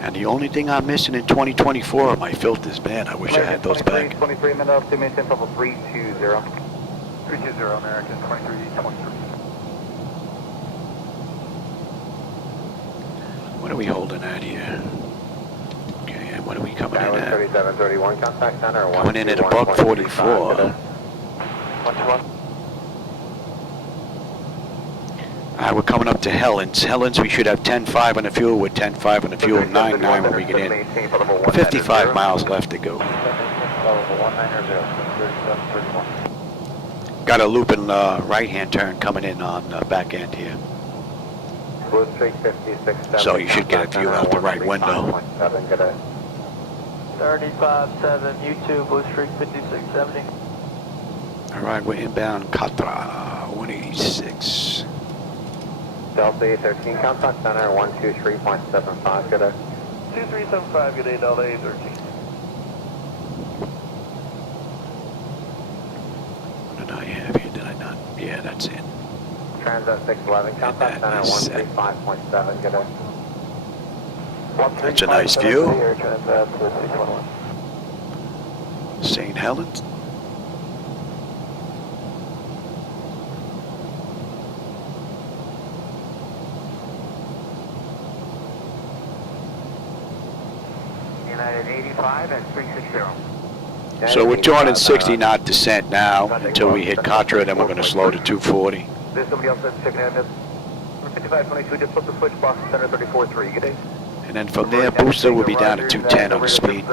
And the only thing I'm missing in 2024 are my filters, man. I wish I had those back. 23 minutes, to maintain level 320. 320, American, 2323. What are we holding at here? Okay, and what are we coming in at? 3731, contact center. Coming in at a buck 44. We're coming up to Helens. Helens, we should have 10.5 on the fuel with 10.5 on the fuel, 9.9 when we get in. 55 miles left to go. Got a looping right-hand turn coming in on the back end here. So you should get a view out the right window. 35-7, U2, Blue Streak 5670. All right, we're inbound Katra, 186. Delta 13, contact center 123.75, good day. 2375, good day, Delta 13. What did I have here? Did I not? Yeah, that's it. Transat 611, contact center 135.7, good day. That's a nice view. St. Helens. United 85 and 360. So we're 260 knot descent now until we hit Katra, then we're going to slow to 240. There's somebody else that's checking in. 5522, just flip the switch, Boston Center 34-3, good day. And then from there, booster will be down to 210 on the speed.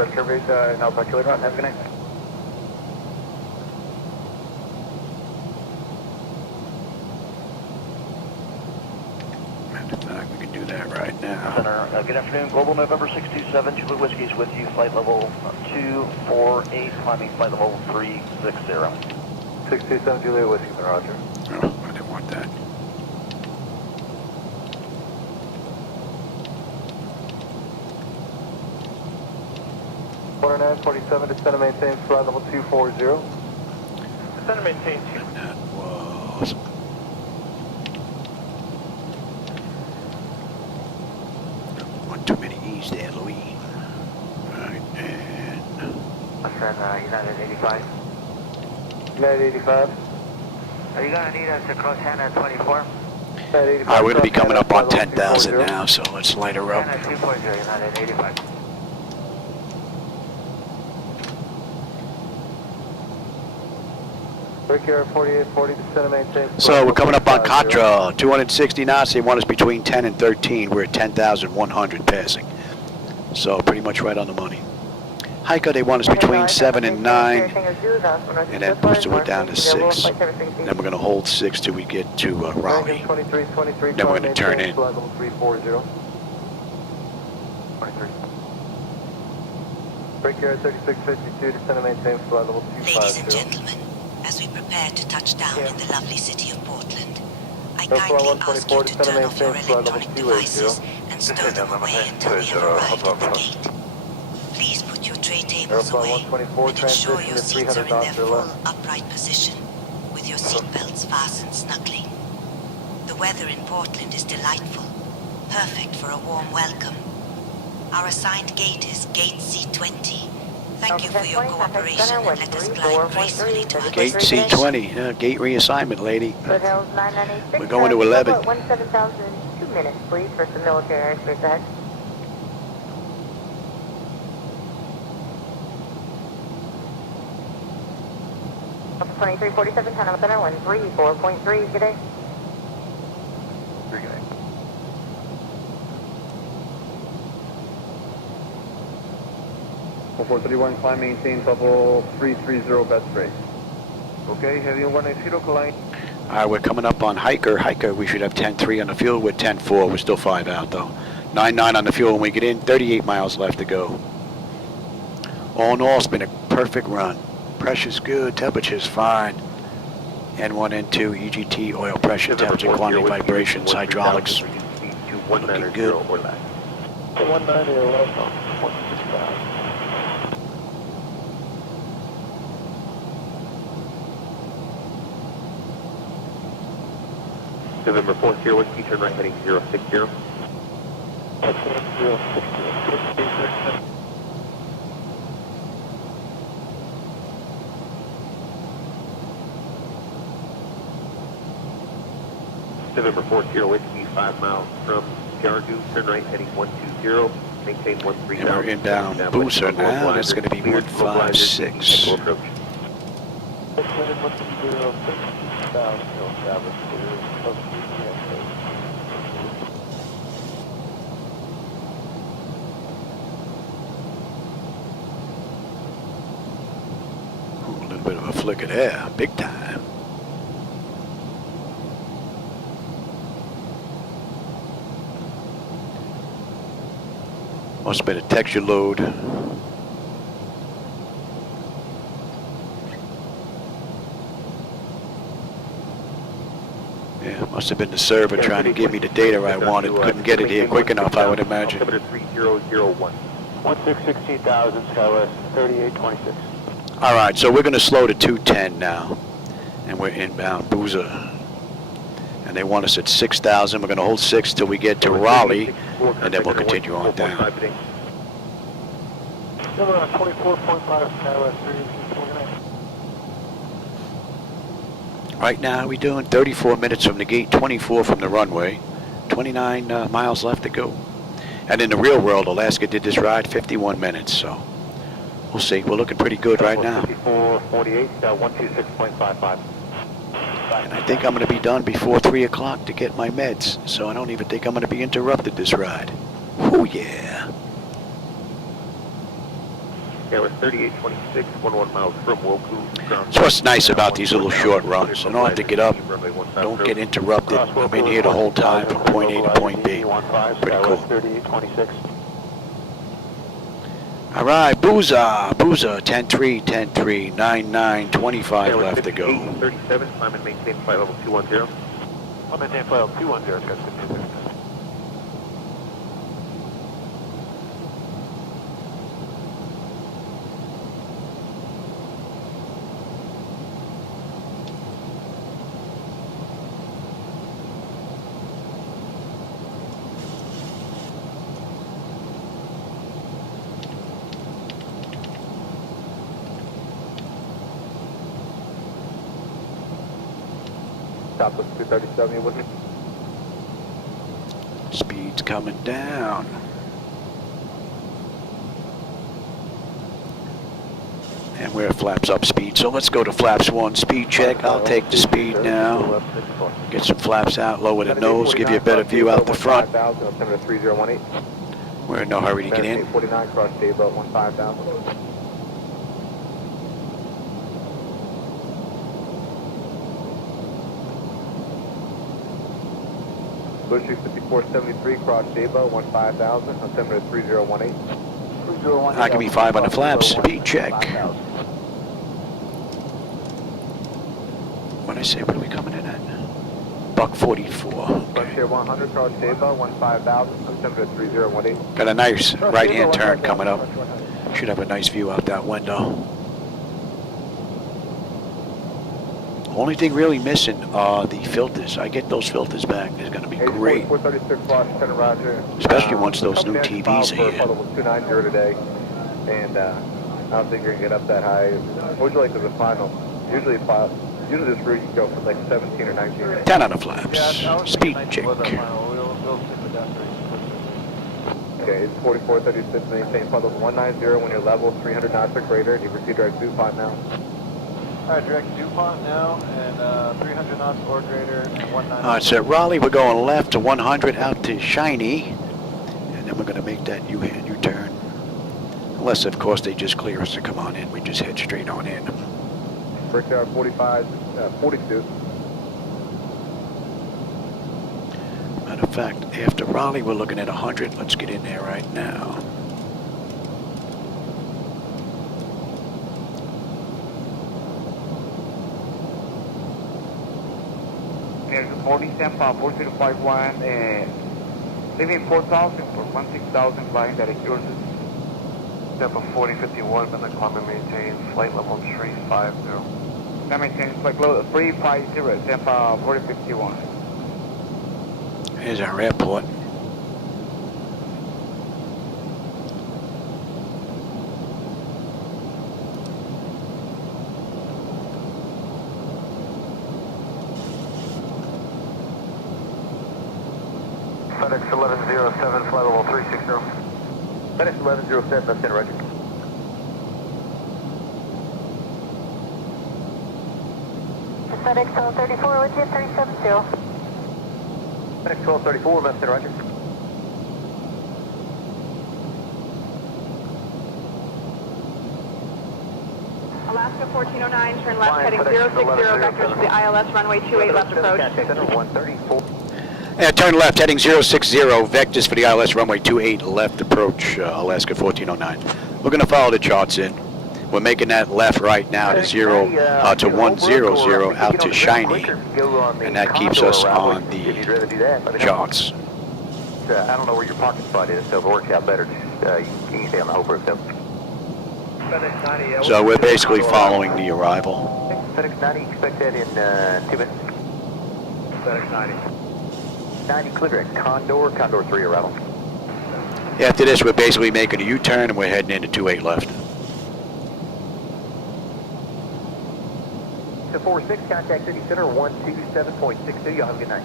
now. Center, good afternoon. Global November 627, Juliet Whiskey is with you. Flight level 248, climbing flight level 360. 627, Juliet Whiskey, roger. Oh, I didn't want that. Quarter 947, descend and maintain flight level 240. Descend and maintain 2. That was... One too many E's there, Louis. Right, and... United 85. United 85. Are you going to need us to cross Hannah 24? Alright, we're going to be coming up on 10,000 now, so let's light her up. Hannah 240, United 85. Brickyard 4840, descend and maintain. So we're coming up on Contra, 260 knots. They want us between 10 and 13. We're at 10,100 passing. So pretty much right on the money. Hiker, they want us between 7 and 9. And then booster we're down to 6. Then we're going to hold 6 till we get to Raleigh. Then we're going to turn in. Brickyard 3652, descend and maintain flight level 250. Ladies and gentlemen, as we prepare to touch down in the lovely city of Portland, I kindly ask you to turn off your electronic devices and stow them away until we have arrived at the gate. Please put your tray tables away and ensure your seats are in their full upright position, with your seatbelts fastened snugly. The weather in Portland is delightful, perfect for a warm welcome. Our assigned gate is Gate C20. Thank you for your cooperation and let us glide gracefully to our Gate C20, gate reassignment, lady. We're going to 11. 17,000, 2 minutes, please, for some military airspace ahead. Up 2347, Panama Center, 134.3, good day. 3 good day. Well, 431, climb, maintain level 330, best rate. Okay, heavy 190, climb. Alright, we're coming up on Hiker. Hiker, we should have 10.3 on the fuel. We're 10.4. We're still 5 out, though. 9.9 on the fuel when we get in. 38 miles left to go. All in all, it's been a perfect run. Pressure's good. Temperature's fine. N1, N2, EGT, oil pressure, temperature, quantity, vibrations, hydraulics. Looking good. 190 or less on 165. November 4th, 0 Whiskey, turn right heading 060. November 4th, 0 Whiskey, 5 miles from Yargoo, turn right heading 120, maintain 13. And we're inbound booster now. That's going to be 156. A little bit of a flick of air, big time. Must have been a texture load. Yeah, must have been the server trying to give me the data I wanted. Couldn't get it here quick enough, I would imagine. 3001. 16,000, Skywest 3826. All right, so we're going to slow to 210 now, and we're inbound Boozer. And they want us at 6,000. We're going to hold 6 till we get to Raleigh, and then we'll continue on down. Number 24.5, Skywest 3829. Right now, we're doing 34 minutes from the gate, 24 from the runway, 29 miles left to go. And in the real world, Alaska did this ride 51 minutes, so we'll see. We're looking pretty good right now. 5448, 126.55. And I think I'm going to be done before 3 o'clock to get my meds, so I don't even think I'm going to be interrupted this ride. Oh yeah. Airlines 3826, 11 miles from Woku. So what's nice about these little short runs? I don't have to get up, don't get interrupted. I'm in here the whole time from point A to point B. Pretty cool. 3826. All right, Booza, 10-3, 10-3, 9-9, 25 left to go. 37, I'm in maintain flight level 210. I'm maintain flight level 210, got 56. Southwest 237, you with me? Speed's coming down. And we're at flaps up speed, so let's go to flaps 1 speed check. I'll take the speed now. Get some flaps out, lower the nose, give you a better view out the front. We're in no hurry to get in. 49 cross Zibo, 15,000. Bush 5473 cross Zibo, 15,000, altimeter 3018. I can be 5 on the flaps, speed check. What I say, what are we coming in at? Buck 44. Bush here 100 cross Zibo, 15,000, altimeter 3018. Got a nice right-hand turn coming up. Should have a nice view out that window. Only thing really missing are the filters. I get those filters back. They're going to be great. Especially once those new TVs are here. 290 today, and I don't think you're going to get up that high. What would you like to the final? Usually this route you go for like 17 or 19. 10 on the flaps. Speed check. Okay, it's 4436, maintain funnel 190 when you're level, 300 knots or greater. You proceed direct DuPont now. Alright, direct DuPont now, and 300 knots or greater, and 190. Alright, so at Raleigh, we're going left to 100 out to Shiny, and then we're going to make that U-turn. Unless, of course, they just clear us to come on in. We just head straight on in. Brickyard 42. Matter of fact, after Raleigh, we're looking at 100. Let's get in there right now. Morning Tampa 4051, leaving 4,000 for 16,000 flying direct yours. Tampa 4051, been the climb and maintain flight level 350. That maintains flight level 350, Tampa 4051. Here's our airport. FedEx 1107, flight level 360. FedEx 1107, that's in Roger. FedEx 1234 with you, 370. FedEx 1234, left in Roger. Alaska 1409, turn left, heading 060, vectors to the ILS runway 28 left approach. Center 134. Yeah, turn left, heading 060, vectors for the ILS runway 28 left approach, Alaska 1409. We're going to follow the charts in. We're making that left right now to 100 out to Shiny, and that keeps us on the charts. I don't know where your parking spot is, so if it works out better, you can stay on the Hope itself. So we're basically following the arrival. FedEx 90, expect that in 2 minutes. FedEx 90. 90 clear at Condor 3 arrival. After this, we're basically making a U-turn, and we're heading into 28 left. To 46, contact City Center 127.62. Y'all have a good night.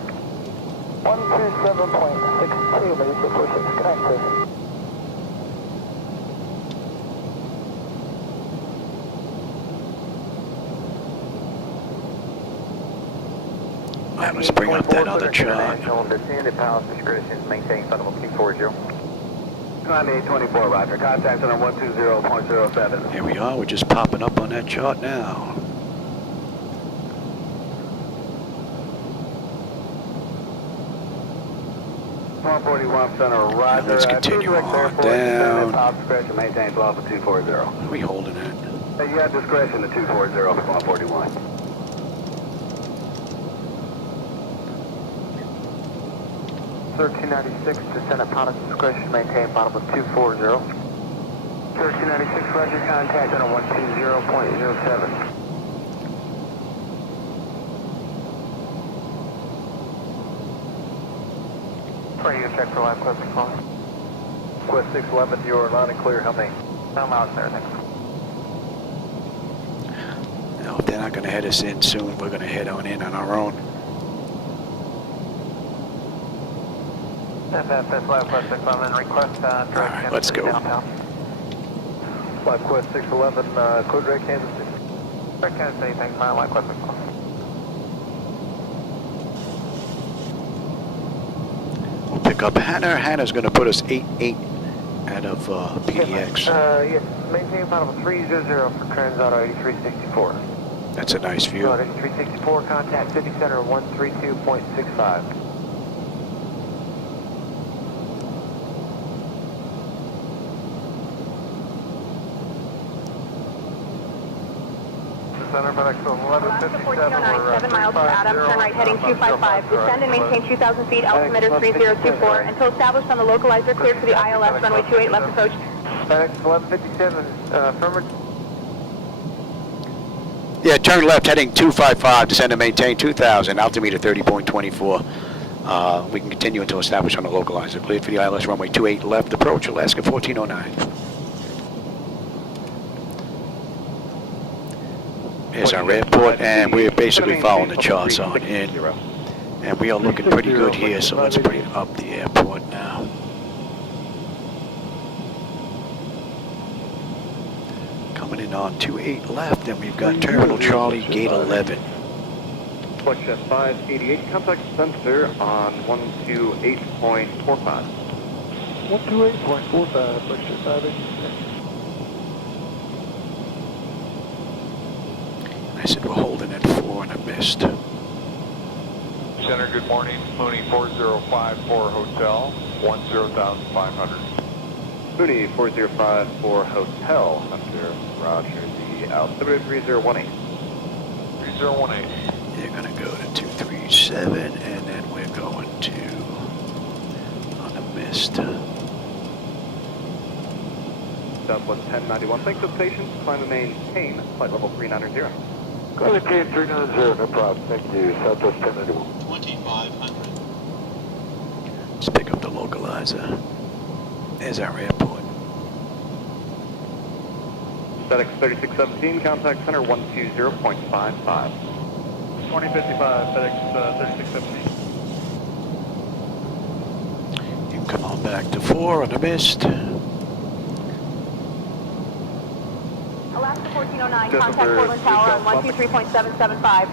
127.62, Base 46, connected. All right, let's bring up that other chart. Descend at pilot's discretion, maintain flight level 240. 9824, roger. Contact on 120.07. Here we are. We're just popping up on that chart now. Center, roger. Let's continue on down. Top discretion, maintain level 240. What are we holding at? You have discretion to 240 for 141. 1396, descend at pilot discretion, maintain bottom of 240. 1396, roger, contact on 120.07. Radio check for last question call. Quest 611, you're loud and clear, how many? I'm out there, thanks. Now, if they're not going to head us in soon, we're going to head on in on our own. FFS Flight Quest 611, request Alright, let's go. Downtown. Flight Quest 611, clear direct Kansas City. Direct Kansas City, thanks, Flight Quest 611. We'll pick up Hannah. Hannah's going to put us 8-8 out of PDX. Yes, maintain bottom of 300 for Transauto 8364. That's a nice view. 8364, contact City Center 132.65. Center FedEx 1157. Alaska 1409, 7 miles to Adam, turn right heading 255. Descend and maintain 2,000 feet, altimeter 3024, until established on the localizer, cleared for the ILS, runway 28 left approach. FedEx 1157, affirmative. Yeah, turn left heading 255, descend and maintain 2,000, altimeter 30.24. We can continue until established on the localizer, cleared for the ILS, runway 28 left approach, Alaska 1409. Here's our airport, and we're basically following the charts on in. And we are looking pretty good here, so let's bring up the airport now. Coming in on 28 left, and we've got Terminal Charlie, Gate 11. Flight 588, contact center on 128.45. 128.45, Flight 588. I said we're holding at 4 and I missed. Center, good morning. Mooney 4054 Hotel, 10,500. Mooney 4054 Hotel, Hunter, roger, the altimeter 3018. 3018. They're going to go to 237, and then we're going to, on the mist. Southwest 1091, thanks for the patience. Climb and maintain flight level 390. Go to K 390, no problem. Thank you. Southwest 1091. 2,500. Let's pick up the localizer. There's our airport. FedEx 3617, contact center 120.55. 2055, FedEx 3617. You can come on back to 4 on the mist. Alaska 1409, contact Portland Tower on 123.775.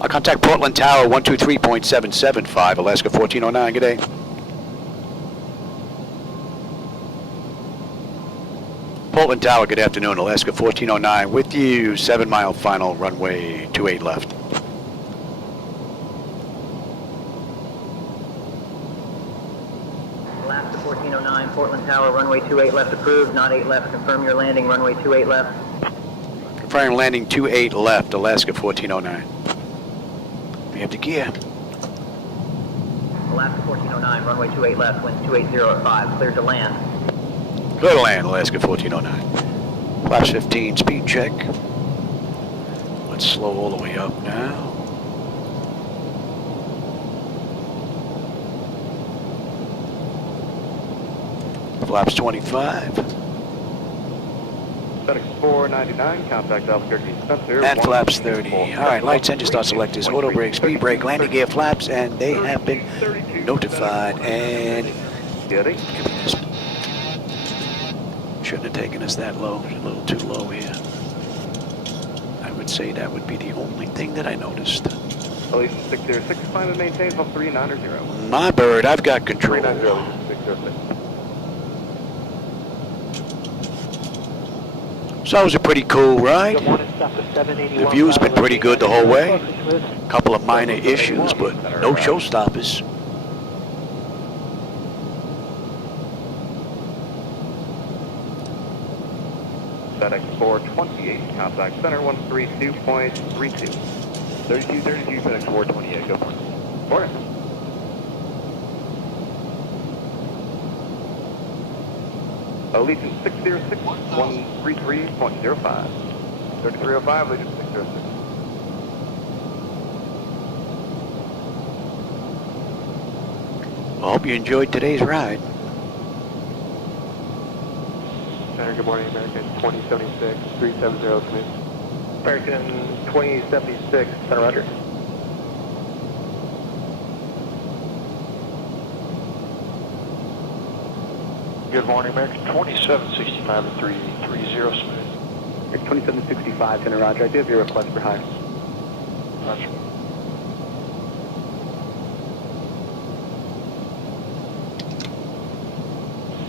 I'll contact Portland Tower 123.775, Alaska 1409, good day. Portland Tower, good afternoon, Alaska 1409 with you, 7 mile final, runway 28 left. Alaska 1409, Portland Tower, runway 28 left approved, not 8 left, confirm your landing, runway 28 left. Confirm landing 28 left, Alaska 1409. We have the gear. Alaska 1409, runway 28 left, winds 280 at 5, cleared to land. Clear to land, Alaska 1409. Flaps 15, speed check. Let's slow all the way up now. Flaps 25. FedEx 499, contact Albuquerque Center. And flaps 30. Alright, lights, engine start selectors, auto brake, speed brake, landing gear, flaps, and they have been notified. And shouldn't have taken us that low, a little too low here. I would say that would be the only thing that I noticed. Elevation 606, climb and maintain level 390. My bird, I've got control. 390, 606. So that was a pretty cool ride. The view's been pretty good the whole way. A couple of minor issues, but no showstoppers. FedEx 428, contact center 132.32. 3232, FedEx 428, go for it. For it. Allegiance 606, 133.05. 3305, Allegiance 606. I hope you enjoyed today's ride. Center, good morning, American 2076, 370, Smith. American 2076, Center, roger. Good morning, American 2765 at 330, Smith. 2765, Center, roger. I do have your request for hire. Roger.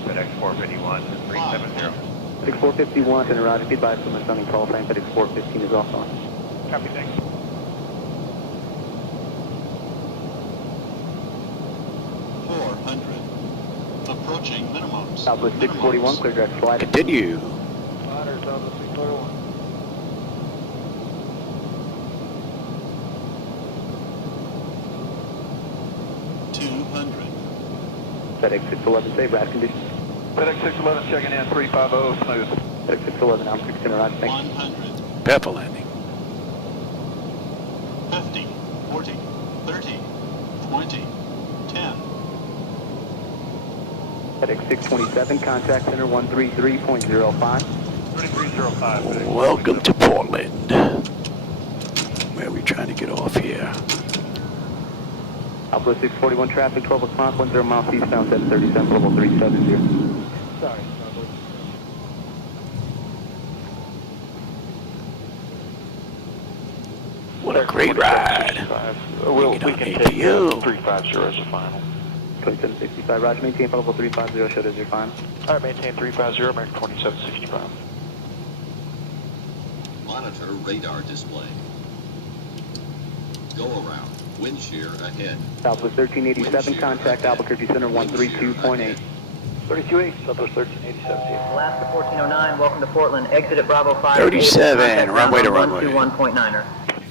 FedEx 451, 370. FedEx 451, Center, roger. Be advised from the Sunny call sign, FedEx 415 is off on. Copy, thanks. Approaching minimums. Southwest 641, clear direct flight. Continue. Otter, Southwest 641. FedEx 611, safe ride condition. FedEx 611 checking in, 350, smooth. FedEx 611, I'm 16, right, thanks. 100. Pepper landing. 50, 40, 30, 20, 10. FedEx 627, contact center 133.05. 3305. Welcome to Portland. Where are we trying to get off here? Southwest 641 traffic, 12 o'clock, 10 miles eastbound, 737, level 370. Sorry. What a great ride. We can take 350 as a final. 2765, Roger, maintain level 350, show as your final. All right, maintain 350, American 2765. Monitor radar display. Go around. Wind shear ahead. Southwest 1387, contact Albuquerque Center 132.8. 328, Southwest 1387. Alaska 1409, welcome to Portland. Exit at Bravo 5. 37, runway to runway. 121.9er.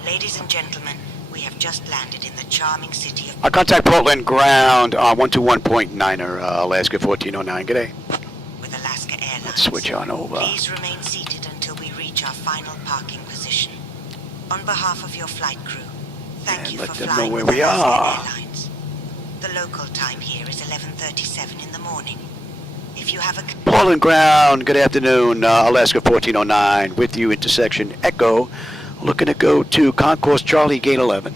Ladies and gentlemen, we have just landed in the charming city of... I contact Portland ground 121.9er, Alaska 1409. G'day. With Alaska Airlines. Let's switch on over. Please remain seated until we reach our final parking position. On behalf of your flight crew, thank you for flying where with we Alaska are. Airlines. The local time here is 11:37 in the morning. If you have a... Portland ground, good afternoon, Alaska 1409, with you, intersection Echo, looking to go to Concourse Charlie, Gate 11.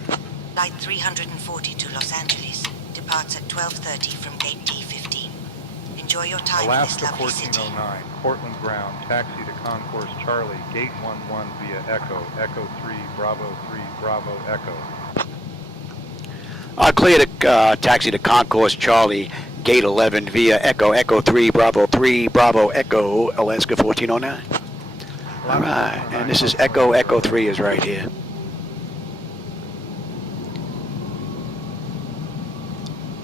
Flight 340 to Los Angeles departs at 12:30 from Gate D15. Enjoy your time Alaska in this lovely city. 1409, Portland ground, taxi to Concourse Charlie, Gate 11 via Echo, Echo 3, Bravo 3, Bravo Echo. Clear to taxi to Concourse Charlie, Gate 11 via Echo, Echo 3, Bravo 3, Bravo Echo, Alaska 1409. All right, and this is Echo, Echo 3 is right here.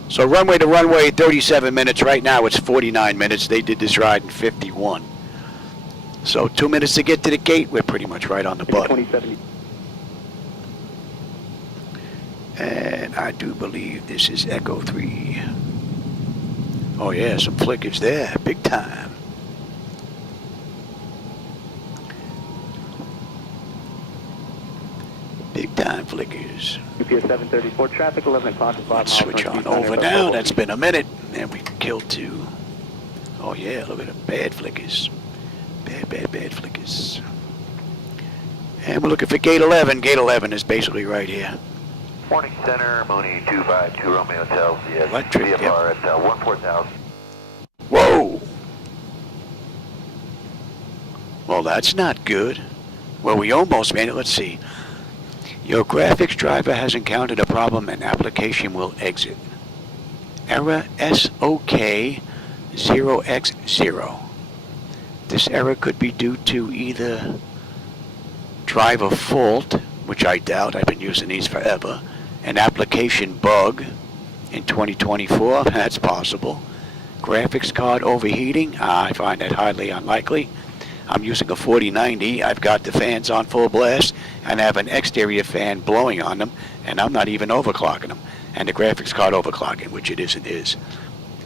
So runway to runway, 37 minutes. Right now it's 49 minutes. They did this ride in 51. So 2 minutes to get to the gate. We're pretty much right on the button. And I do believe this is Echo 3. Oh yeah, some flickage there, big time. Big time flickers. UPS 734 traffic, 11 o'clock. Let's switch on over now. That's been a minute. And we killed 2. Oh yeah, look at the bad flickers. Bad flickers. And we're looking for gate 11. Gate 11 is basically right here. Morning Center, Mooney 252 Romeo Hotel, Electric, VFR at 14,000. Whoa! Well, that's not good. Well, we almost made it. Let's see. Your graphics driver has encountered a problem and application will exit. Error SOK 0X0. This error could be due to either driver fault, which I doubt, I've been using these forever, an application bug in 2024, that's possible. Graphics card overheating, I find that highly unlikely. I'm using a 4090, I've got the fans on full blast, and I have an exterior fan blowing on them, and I'm not even overclocking them. And the graphics card overclocking, which it is.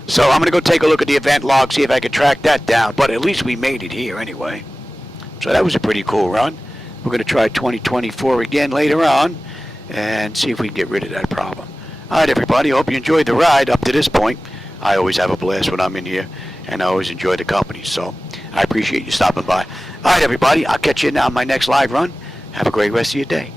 So I'm going to go take a look at the event log, see if I can track that down, but at least we made it here anyway. So that was a pretty cool run. We're going to try 2024 again later on, and see if we can get rid of that problem. Alright everybody, hope you enjoyed the ride up to this point. I always have a blast when I'm in here, and I always enjoy the company, so I appreciate you stopping by. Alright everybody, I'll catch you now on my next live run. Have a great rest of your day.